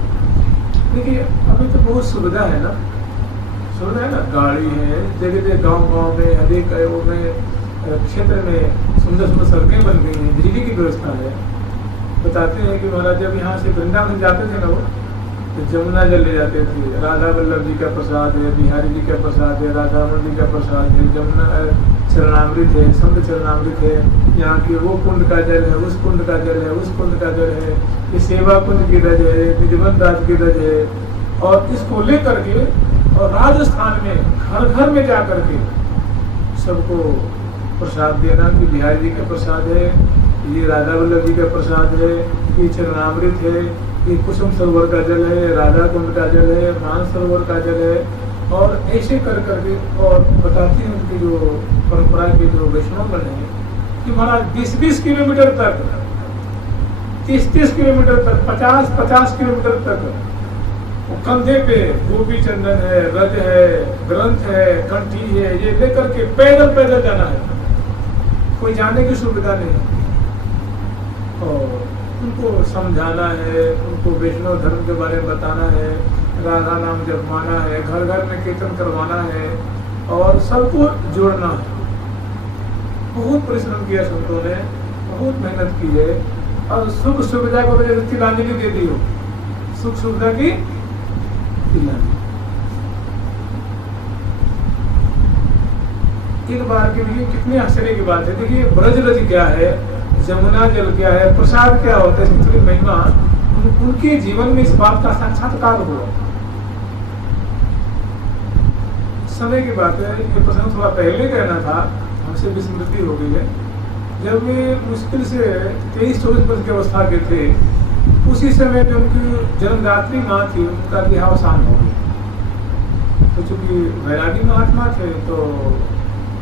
देखिए अभी तो बहुत सुविधा है ना, सुविधा है ना, गाड़ी है जगह जगह, गांव में हर एक वो में क्षेत्र में सुंदर सुंदर सड़कें बन गई हैं, बिजली की व्यवस्था है। बताते हैं कि महाराज जब यहाँ से वृंदावन जाते थे ना, वो तो जमुना जल ले जाते थे। राधा वल्लभ जी का प्रसाद है, बिहारी जी का प्रसाद है, राधा रमन जी का प्रसाद है, जमुना चरणामृत है, संत चरणामृत है, यहाँ की वो कुंड का जल है, उस कुंड का जल है, उस कुंड का जल है, ये सेवा कुंज की रज है, निजमन राज की रज है। और इसको लेकर के और राजस्थान में घर घर में जा करके सबको प्रसाद देना कि बिहारी जी का प्रसाद है, ये राधा वल्लभ जी का प्रसाद है, ये चरणामृत है, ये कुसुम सरोवर का जल है, राधा कुंड का जल है, मान सरोवर का जल है। और ऐसे कर करके और बताती हैं उनकी जो परंपरा के जो वैष्णव बने हैं कि महाराज 20-20 किलोमीटर तक, 30-30 किलोमीटर तक, 50-50 किलोमीटर तक वो कंधे पे गोपी चंदन है, रज है, ग्रंथ है, कंठी है, ये लेकर के पैदल पैदल जाना है, कोई जाने की सुविधा नहीं। और उनको समझाना है, उनको वैष्णव धर्म के बारे में बताना है, राधा नाम जपवाना है, घर घर में कीर्तन करवाना है और सबको जोड़ना है। बहुत परिश्रम किया संतों ने, बहुत मेहनत की है। और सुख सुविधा को वजह से तिलांजलि दे दी हो, सुख सुविधा की तिलांजलि। एक बार के लिए कितने आश्चर्य की बात है। देखिए ब्रज रज क्या है, जमुना जल क्या है, प्रसाद क्या होता है, इसकी थोड़ी महिमा उनके जीवन में इस बात का साक्षात्कार हुआ। समय की बात है, ये प्रसंग थोड़ा पहले कहना था, हमसे विस्मृति हो गई है। जब वे मुश्किल से 23-24 वर्ष की अवस्था के थे, उसी समय में उनकी जन्मदात्री माँ थी, उनका देहावसान हो गया। तो चूंकि वैरागी महात्मा थे तो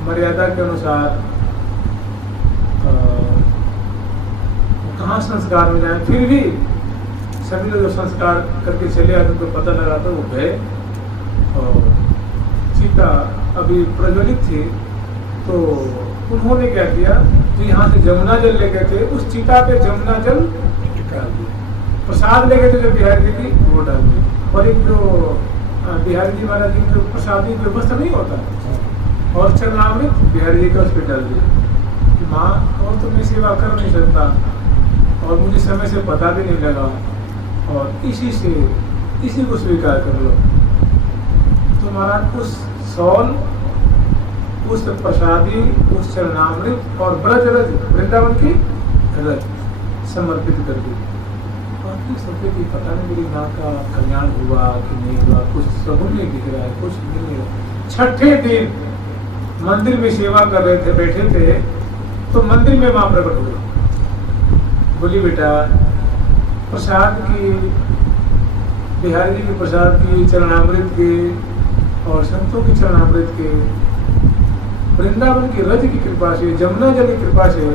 मर्यादा के अनुसार कहाँ संस्कार में जाए, फिर भी सभी लोग संस्कार करके चले आए, उनको पता लगा तो वो गए। और चिता अभी प्रज्वलित थी तो उन्होंने क्या किया कि यहाँ से जमुना जल ले गए थे, उस चिता पे जमुना जल डाल दिया। प्रसाद ले गए थे जो बिहारी जी की, वो डाल दिया। और एक जो बिहारी जी महाराज जी जो प्रसादी व्यवस्था नहीं होता, और चरणामृत बिहारी जी का उस पर डाल दिया कि माँ और तो मैं सेवा कर नहीं सकता और मुझे समय से पता भी नहीं लगा, और इसी को स्वीकार कर लो। तो महाराज उस सौल, उस प्रसादी, उस चरणामृत और ब्रज रज, वृंदावन की रज समर्पित कर दी। और फिर सोचे कि पता नहीं मेरी माँ का कल्याण हुआ कि नहीं हुआ, कुछ सबूत नहीं दिख रहा है, कुछ नहीं है। छठे दिन मंदिर में सेवा कर रहे थे, बैठे थे, तो मंदिर में माँ प्रकट हो गई। बोली बेटा प्रसाद की, बिहारी जी के प्रसाद की, चरणामृत की और संतों की चरणामृत के, वृंदावन की रज की कृपा से, जमुना जल की कृपा से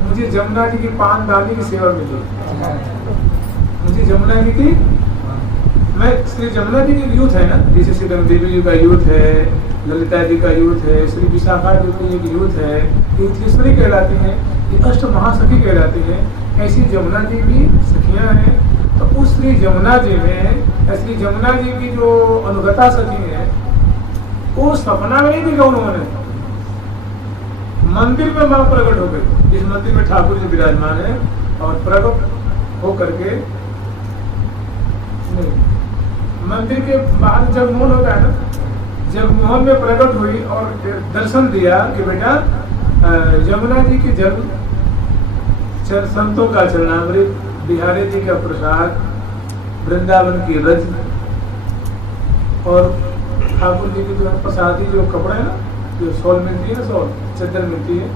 मुझे जमुना जी की पान दानी की सेवा मिली। मुझे जमुना जी की, मैं श्री जमुना जी की यूथ है ना, जैसे श्री गंगदेवी जी का यूथ है, ललिता जी का यूथ है, श्री विशाखा जी की यूथ है, तीर्थेश्वरी कहलाती हैं, ये अष्ट महासखी कहलाती हैं। ऐसी जमुना जी की सखियां हैं। तो उस श्री जमुना जी में, श्री जमुना जी की जो अनुगता सखी है, वो सपना में नहीं देखा उन्होंने, मंदिर में मां प्रकट हो गई। जिस मंदिर में ठाकुर जी विराजमान है, और प्रकट हो करके मंदिर के बाहर जगमोहन होता है ना, जगमोहन में प्रकट हुई और दर्शन दिया कि बेटा यमुना जी की जल, संतों का चरणामृत, बिहारी जी का प्रसाद, वृंदावन की रज और ठाकुर जी की जो प्रसादी जो कपड़ा है ना, जो शॉल मिलती है ना, शॉल चद्दर मिलती है,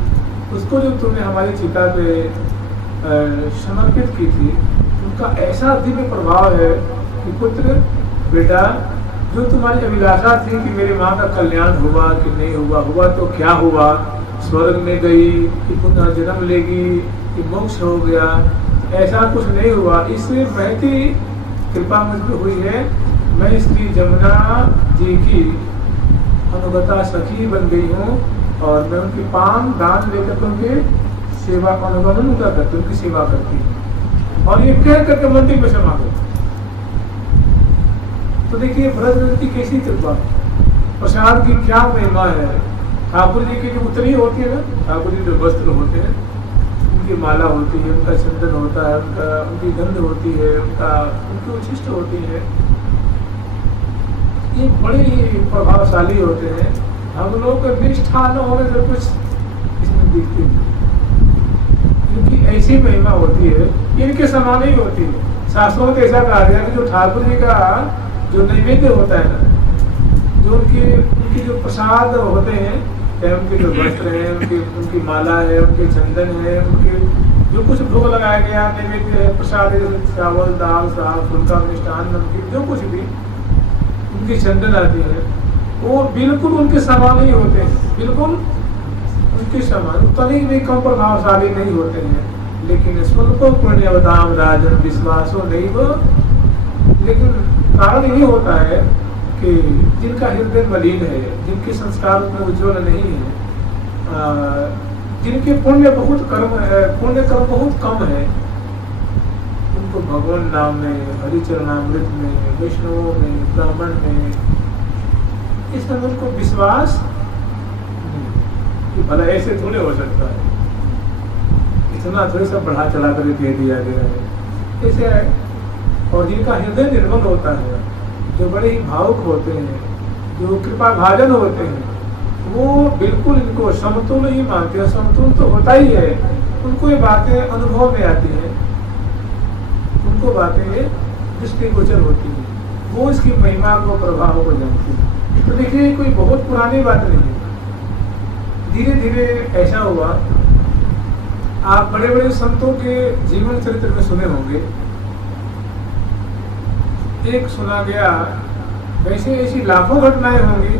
उसको जो तुमने हमारी चिता पे समर्पित की थी, उनका ऐसा दिव्य प्रभाव है कि पुत्र बेटा, जो तुम्हारी अभिलाषा थी कि मेरी माँ का कल्याण हुआ कि नहीं हुआ, हुआ तो क्या हुआ, स्वर्ग में गई कि पुनः जन्म लेगी कि मोक्ष हो गया, ऐसा कुछ नहीं हुआ। इससे बहती कृपा मुझ पर हुई है। मैं श्री जमुना जी की अनुगता सखी बन गई हूँ और मैं उनकी पान दान लेकर उनके सेवा का अनुगमन उनका करते, उनकी सेवा करती है, और ये कह करके मंदिर में समा गए। तो देखिए व्रत की कैसी कृपा, प्रसाद की क्या महिमा है। ठाकुर जी की जो उतनी होती है ना, ठाकुर जी जो वस्त्र होते हैं, उनकी माला होती है, उनका चंदन होता है, उनकी गंध होती है, उनकी उच्छिष्ट होती है, ये बड़े ही प्रभावशाली होते हैं। हम लोग निष्ठा न होने से कुछ इसमें दिखती नहीं। इनकी ऐसी महिमा होती है, इनके समान ही होती है। शास्त्रों में ऐसा कहा गया कि जो ठाकुर जी का जो नैवेद्य होता है ना, जो उनकी जो प्रसाद होते हैं, चाहे उनके जो वस्त्र है, उनकी माला है, उनके चंदन है, उनके जो कुछ भोग लगाया गया नैवेद्य है, प्रसाद है, जैसे चावल, दाल, साग, फुल्का, मिष्ठान, नमकीन, जो कुछ भी उनकी चंदन आती है, वो बिल्कुल उनके समान ही होते हैं, बिल्कुल उनके समान, उतने भी कम प्रभावशाली नहीं होते हैं। लेकिन स्वल्प पुण्यवताम राजन विश्वासो नहीं वो, लेकिन कारण यही होता है कि जिनका हृदय मलिन है, जिनके संस्कार में उज्ज्वल नहीं है, जिनके पुण्य कर्म बहुत कम है, उनको भगवान नाम में, हरिचरणामृत में, वैष्णवों में, ब्राह्मण में, इस समय उनको विश्वास कि भला ऐसे थोड़े हो सकता है, इतना थोड़ी सा बढ़ा चढ़ा कर दे दिया गया है, ऐसे है। और जिनका हृदय निर्मल होता है, जो बड़े ही भावुक होते हैं, जो कृपा भाजन होते हैं, वो बिल्कुल इनको समतुल ही मानते हैं। समतुल तो होता ही है, उनको ये बातें अनुभव में आती हैं, उनको बातें दृष्टिगोचर होती हैं, वो इसकी महिमा को, प्रभाव को जानती हैं। तो देखिए कोई बहुत पुरानी बात नहीं है, धीरे धीरे ऐसा हुआ। आप बड़े बड़े संतों के जीवन चरित्र में सुने होंगे, एक सुना गया, वैसे ऐसी लाखों घटनाएं होंगी,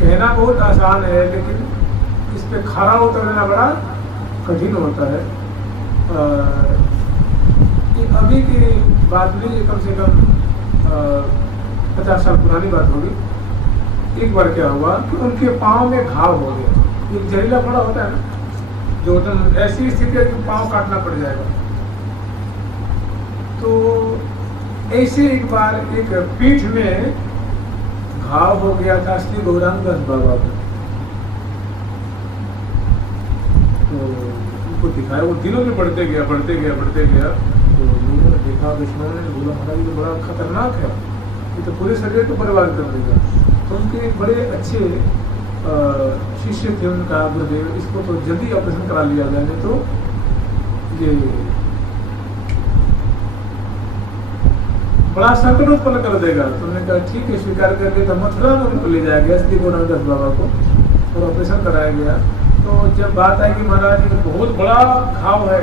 कहना बहुत आसान है, लेकिन इस पे खरा उतरना बड़ा कठिन होता है। अभी की बात नहीं, कम से कम 50 साल पुरानी बात होगी। एक बार क्या हुआ कि उनके पाँव में घाव हो गया, एक जहरीला पड़ा होता है ना, जो ऐसी स्थिति है कि पाँव काटना पड़ जाएगा। तो ऐसे एक बार एक पीठ में घाव हो गया था श्री गौरांग दास बाबा को। तो उनको दिखाया, वो दिनों में बढ़ते गया। तो लोगों ने देखा, वैष्णव ने बोला महाराज ये तो बड़ा खतरनाक है, ये तो पूरे शरीर को बर्बाद कर देगा। तो उनके बड़े अच्छे शिष्य थे उनका गुरुदेव, इसको तो जल्दी ऑपरेशन करा लिया जाए, नहीं तो ये बड़ा संकट उत्पन्न कर देगा। तो उन्होंने कहा ठीक है, स्वीकार कर लिया। तो मथुरा में उनको ले जाया गया श्री गौरांग दास बाबा को, और ऑपरेशन कराया गया। तो जब बात आई कि महाराज जी बहुत बड़ा घाव है,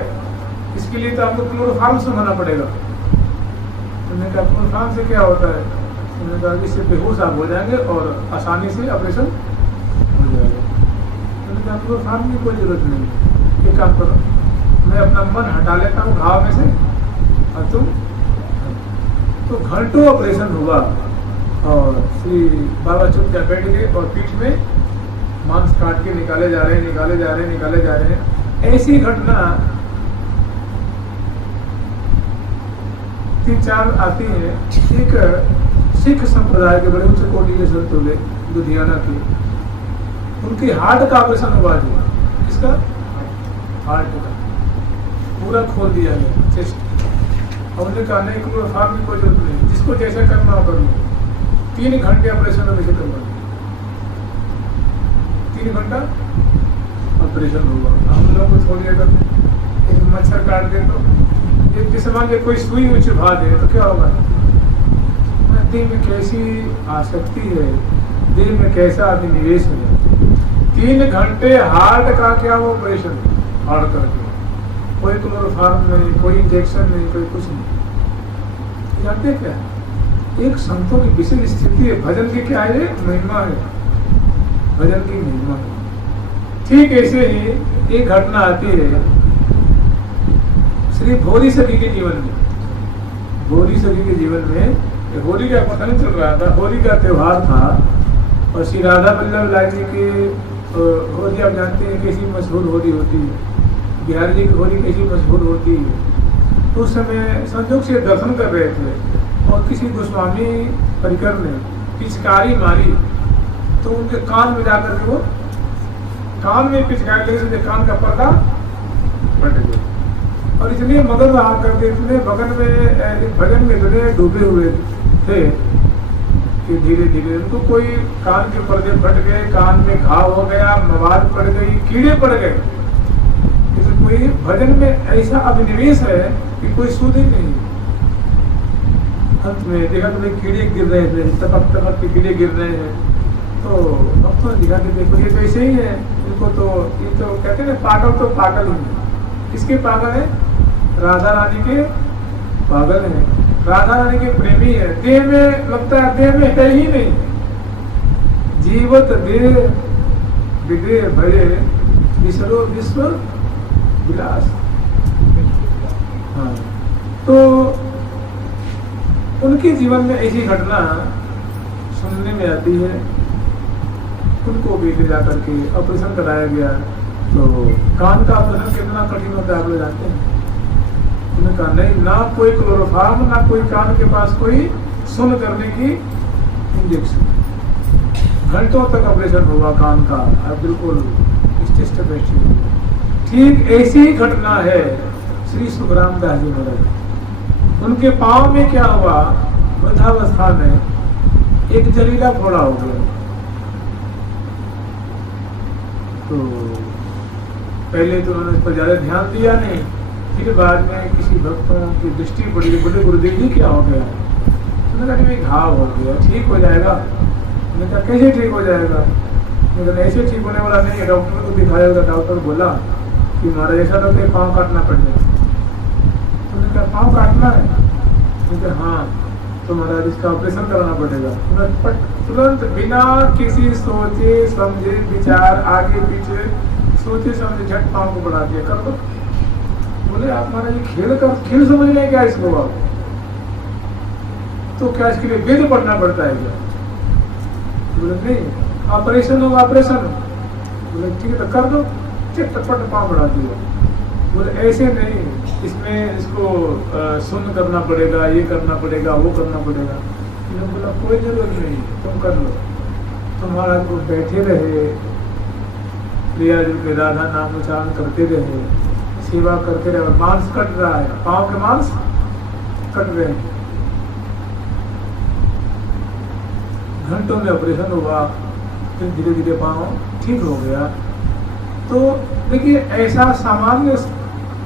इसके लिए तो आपको क्लोरोफॉर्म से मना पड़ेगा। उन्होंने कहा क्लोरोफॉर्म से क्या होता है? उन्होंने कहा इससे बेहोश आप हो जाएंगे और आसानी से ऑपरेशन हो जाएगा। उन्होंने कहा क्लोरोफॉर्म की कोई जरूरत नहीं, ये काम करो, मैं अपना मन हटा लेता हूँ घाव में से, और तुम। तो घंटों ऑपरेशन हुआ, और श्री बाबा चुपचाप बैठ गए, और पीठ में मांस काट के निकाले जा रहे हैं। ऐसी घटना 3-4 आती है। एक सिख संप्रदाय के बड़े उच्च कोटि के संत हुए लुधियाना के, उनके हार्ट का ऑपरेशन हुआ जी। किसका? हार्ट का पूरा खोल दिया गया, चेस्ट। और उन्होंने कहा नहीं, क्लोरोफॉर्म की कोई जरूरत नहीं, जिसको जैसे करना हो कर लो। 3 घंटे ऑपरेशन में वैसे करवा, 3 घंटा ऑपरेशन हुआ। हम लोग को थोड़ी अगर एक मच्छर काट दे तो, एक जैसे मान कोई सुई में चुभा दे तो क्या होगा? देह में कैसी आसक्ति है, देह में कैसा अभिनिवेश है। 3 घंटे हार्ट का क्या वो ऑपरेशन, हार्ट करके, कोई क्लोरोफॉर्म नहीं, कोई इंजेक्शन नहीं, कोई कुछ नहीं। जानते क्या, एक संतों की विशेष स्थिति है। भजन की क्या है? महिमा है, भजन की महिमा है। ठीक ऐसे ही एक घटना आती है श्री भोरी सखी के जीवन में। भोरी सखी के जीवन में होली का पता नहीं चल रहा था, होली का त्योहार था, और श्री राधा वल्लभ लाल जी के होली आप जानते हैं कैसी मशहूर होली होती है, बिहार जी की होली कैसी मशहूर होती है। तो उस समय संयोग से दर्शन कर रहे थे और किसी गोस्वामी परिकर ने पिचकारी मारी, तो उनके कान में जाकर के वो कान में पिचकारी लगी, कान का पर्दा फट गया। और इतने मगन रहा करते, इतने मगन में भजन में इतने डूबे हुए थे कि धीरे धीरे उनको कोई कान के पर्दे फट गए, कान में घाव हो गया, मवाद पड़ गई, कीड़े पड़ गए। जैसे कोई भजन में ऐसा अभिनिवेश है कि कोई सुध ही नहीं। अंत में देखा तो कीड़े गिर रहे थे, टपक टपक के कीड़े गिर रहे हैं। तो अब तो दिखा के देखो ये तो ऐसे ही है, इनको तो ये तो कहते हैं पागल तो पागल ही है। किसके पागल है? राधा रानी के पागल है, राधा रानी के प्रेमी है। देह में लगता है देह में है ही नहीं, जीवत देह विदेह भये विसरो विश्व विलास। हाँ, तो उनके जीवन में ऐसी घटना सुनने में आती है। उनको भी ले जाकर के ऑपरेशन कराया गया। तो कान का ऑपरेशन कितना कठिन होता है आप लोग जानते हैं। उन्होंने कहा नहीं, ना कोई क्लोरोफार्म, ना कोई कान के पास कोई सुन करने की इंजेक्शन। घंटों तक ऑपरेशन हुआ कान का, अब बिल्कुल स्टेस्ट बैठे। ठीक ऐसी ही घटना है श्री सुखराम दास जी महाराज। उनके पांव में क्या हुआ, वृद्धावस्था में एक जलीला फोड़ा हो गया। तो पहले तो उन्होंने इस पर ज्यादा ध्यान दिया नहीं, फिर बाद में किसी भक्तों की दृष्टि पड़ी, बोले गुरुदेव जी क्या हो गया? उन्होंने कहा घाव हो गया, ठीक हो जाएगा। मैंने कहा कैसे ठीक हो जाएगा? मैंने कहा ऐसे ठीक होने वाला नहीं है, डॉक्टर को दिखाया होगा। डॉक्टर बोला कि महाराज ऐसा लगता है पाँव काटना पड़ेगा। उन्होंने कहा पाँव काटना है? मैंने कहा हाँ, तो महाराज इसका ऑपरेशन कराना पड़ेगा। तुरंत बिना किसी सोचे समझे विचार आगे पीछे सोचे समझे झट पाँव को बढ़ा दिया, कर दो। बोले आप महाराज खेल कर खेल समझ लें क्या इसको? आप तो क्या इसके लिए वेद पढ़ना पड़ता है क्या? बोले नहीं, ऑपरेशन होगा ऑपरेशन। बोले ठीक है तो कर दो, चटपट पाँव बढ़ा दिया। बोले ऐसे नहीं, इसमें इसको सुन करना पड़ेगा, ये करना पड़ेगा, वो करना पड़ेगा। मैंने बोला कोई जरूरत नहीं, तुम कर लो। तो महाराज को बैठे रहे, प्रिया जी के राधा नाम उच्चारण करते रहे, सेवा करते रहे। मांस कट रहा है, पाँव के मांस कट रहे हैं। घंटों में ऑपरेशन हुआ, फिर धीरे धीरे पाँव ठीक हो गया। तो देखिए ऐसा सामान्य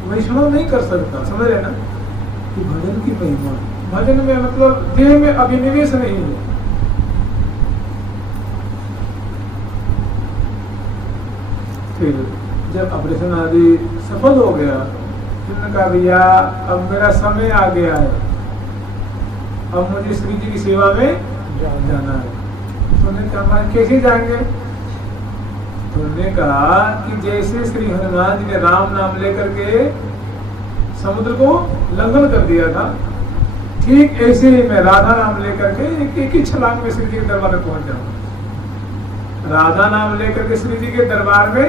वैष्णव नहीं कर सकता, समझ रहे ना कि भजन की महिमा। भजन में मतलब देह में अभिनिवेश नहीं है। फिर जब ऑपरेशन आदि सफल हो गया, फिर कहा भैया अब मेरा समय आ गया है, अब मुझे श्री जी की सेवा में जाना है। तो उन्होंने कहा कैसे जाएंगे? तो उन्होंने कहा कि जैसे श्री हनुमान जी ने राम नाम लेकर के समुद्र को लंघन कर दिया था, ठीक ऐसे ही मैं राधा नाम लेकर के एक ही छलांग में श्री जी के दरबार में पहुंच जाऊंगा। राधा नाम लेकर के श्री जी के दरबार में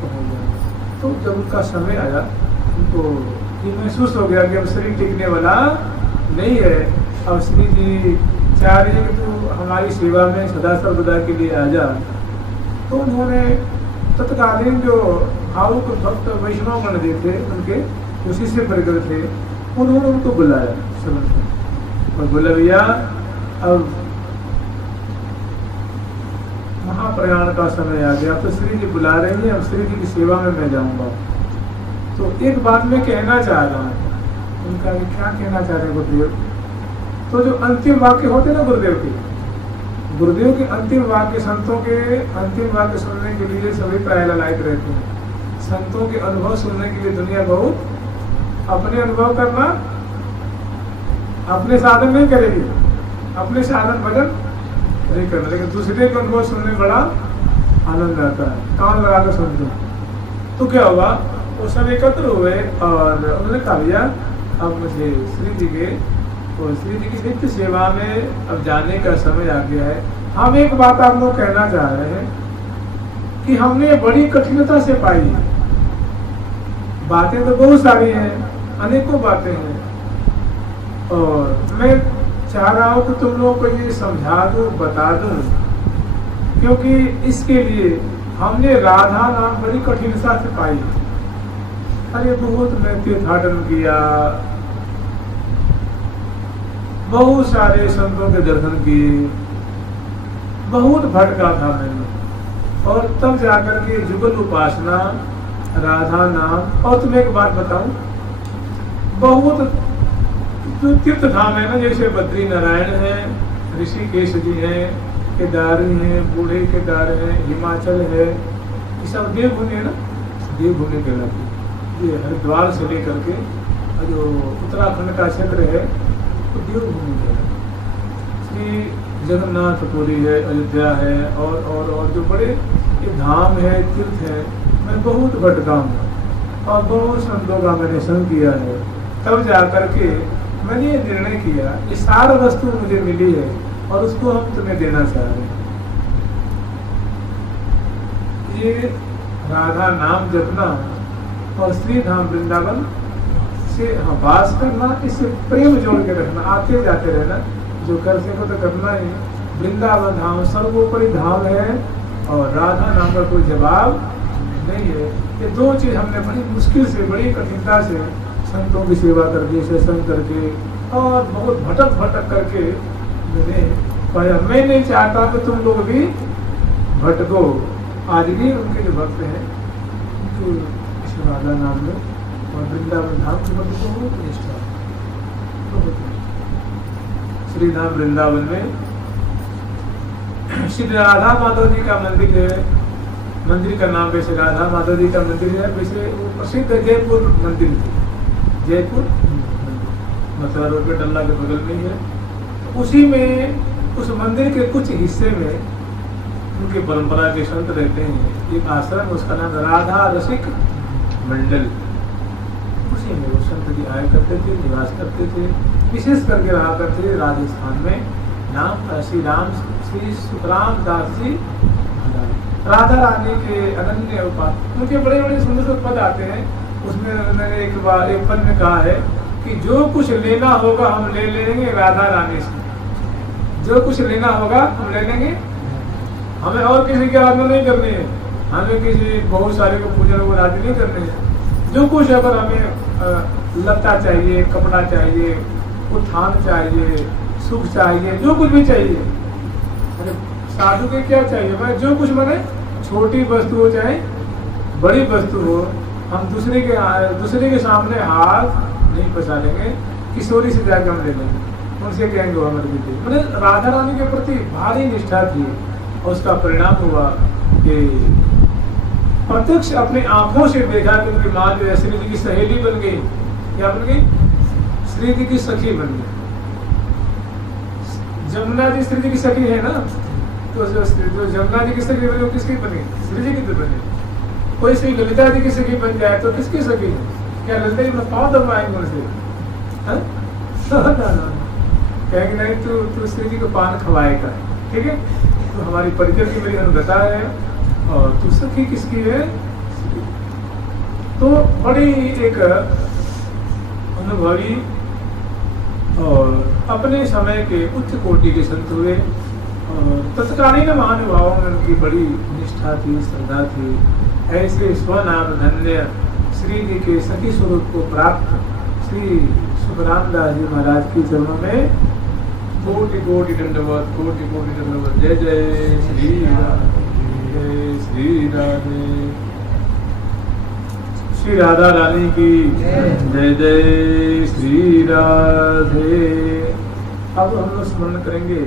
पहुंच जाऊंगा। तो जब उनका समय आया, उनको ये महसूस हो गया कि अब शरीर टिकने वाला नहीं है। अब श्री जी चाह रही है कि तू हमारी सेवा में सदा सर्वदा के लिए आ जा। तो उन्होंने तत्कालीन जो भावुक भक्त वैष्णव गण थे, उनके जो शिष्य परिकर थे, उन्होंने उनको बुलाया और बोला भैया अब महाप्रयाण का समय आ गया, तो श्री जी बुला रही है, अब श्री जी की सेवा में मैं जाऊंगा। तो एक बात मैं कहना चाह रहा हूँ। उनका क्या कहना चाह रहे हैं गुरुदेव? तो जो अंतिम वाक्य होते ना गुरुदेव के अंतिम वाक्य, संतों के अंतिम वाक्य सुनने के लिए सभी पहला लायक रहते हैं। संतों के अनुभव सुनने के लिए दुनिया बहुत, अपने अनुभव करना अपने साधन नहीं करेगी, अपने साधन भजन नहीं करना, लेकिन दूसरे के अनुभव सुनने बड़ा आनंद आता है, कान लगा कर सुनते हैं। तो क्या हुआ, वो सब एकत्र हुए और उन्होंने कहा भैया अब मुझे श्री जी के और श्री जी की नित्य सेवा में अब जाने का समय आ गया है। हम एक बात आप लोग कहना चाह रहे हैं कि हमने बड़ी कठिनता से पाई। बातें तो बहुत सारी हैं, अनेकों बातें हैं, और मैं चाह रहा हूं कि तुम लोगों को ये समझा दूं, बता दूं, क्योंकि इसके लिए हमने राधा नाम बड़ी कठिनता से पाई। अरे बहुत मैं तीर्थाटन किया, बहुत सारे संतों के दर्शन किए, बहुत भटका था मैंने, और तब जाकर के जुगल उपासना, राधा नाम। और तुम्हें एक बात बताऊं, बहुत जो तीर्थ धाम है ना, जैसे बद्री नारायण है, ऋषिकेश जी हैं, केदारी हैं, बूढ़े केदार हैं, हिमाचल है, ये सब देवभूमि है ना, देवभूमि कहलाती है। ये हरिद्वार से लेकर के जो उत्तराखंड का क्षेत्र है तो देवभूमि कहलाती है। श्री जगन्नाथपुरी है, अयोध्या है, और जो बड़े ये धाम है, तीर्थ है, मैं बहुत भटका हूँ और बहुत संतों का मैंने संग किया है। तब जाकर के मैंने ये निर्णय किया, ये सारा वस्तु मुझे मिली है और उसको हम तुम्हें देना चाह रहे हैं। ये राधा नाम जपना और श्री धाम वृंदावन से वास करना, इससे प्रेम जोड़ के रखना, आते जाते रहना, जो कर सको तो करना ही। वृंदावन धाम सर्वोपरि धाम है और राधा नाम का कोई जवाब नहीं है। ये दो चीज हमने बड़ी मुश्किल से, बड़ी कठिनता से संतों की सेवा करके, सत्संग करके और बहुत भटक भटक करके मैंने पाया। मैं नहीं चाहता कि तुम लोग भी भटको। आज भी उनके जो भक्त हैं उनके इस राधा नाम में और वृंदावन धाम के भक्त बहुत निष्ठा, श्री धाम वृंदावन में श्री राधा माधव जी का मंदिर है। मंदिर का नाम वैसे राधा माधव जी का मंदिर है, वैसे वो प्रसिद्ध जयपुर मंदिर थी, जयपुर मथुरा रोड पे डल्ला के बगल में ही है। उसी में उस मंदिर के कुछ हिस्से में उनकी परंपरा के संत रहते हैं, एक आश्रम, उसका नाम राधा रसिक मंडल। उसी में वो संत जी आया करते थे, निवास करते थे, विशेष करके रहा करते थे राजस्थान में। नाम श्री सुखराम दास जी राधा रानी के अनन्य उपाय। उनके बड़े बड़े सुंदर पद आते हैं। उसमें उन्होंने एक बार एक पद में कहा है कि जो कुछ लेना होगा हम ले लेंगे राधा रानी से, जो कुछ लेना होगा हम ले लेंगे, हमें और किसी की आराधना नहीं करनी है, हमें किसी बहुत सारे को पूजन को राजी नहीं करनी है। जो कुछ अगर हमें लता चाहिए, कपड़ा चाहिए, उत्थान चाहिए, सुख चाहिए, जो कुछ भी चाहिए, अरे साधु के क्या चाहिए, मैं जो कुछ मैंने छोटी वस्तु हो चाहे बड़ी वस्तु हो, हम दूसरे के सामने हाथ नहीं पसारेंगे, किशोरी से जाकर हम ले लेंगे, उनसे कहेंगे वो हमारे बेटे। मैंने राधा रानी के प्रति भारी निष्ठा थी और उसका परिणाम हुआ कि प्रत्यक्ष अपनी आंखों से देखा कि उनकी माँ जो है श्री जी की सहेली बन गई। क्या बन गई? श्री जी की सखी बन गई। जमुना जी श्री जी की सखी है ना, तो जो जमुना जी की सखी बनी वो किसकी बनी? श्री जी की तो बनी। कोई श्री ललिता जी की सखी बन जाए तो किसकी सखी है? क्या ललिता जी में पाँव दबाएंगे उनसे? कहेंगे नहीं, तू श्री जी को पान खवाएगा, ठीक है, तो हमारी परिचय की मेरी अनुगता है और तू सखी किसकी है? तो बड़ी एक अनुभवी और अपने समय के उच्च कोटि के संत हुए और तत्कालीन महानुभावों में उनकी बड़ी निष्ठा थी, श्रद्धा थी। ऐसे स्वनाम धन्य श्री जी के सखी स्वरूप को प्राप्त श्री सुखराम दास जी महाराज की चरणों में कोटि कोटि दंडवत, कोटि कोटि दंडवत। जय जय श्री राधे, जय श्री राधे। श्री राधा रानी की जय जय श्री राधे। अब हम लोग स्मरण करेंगे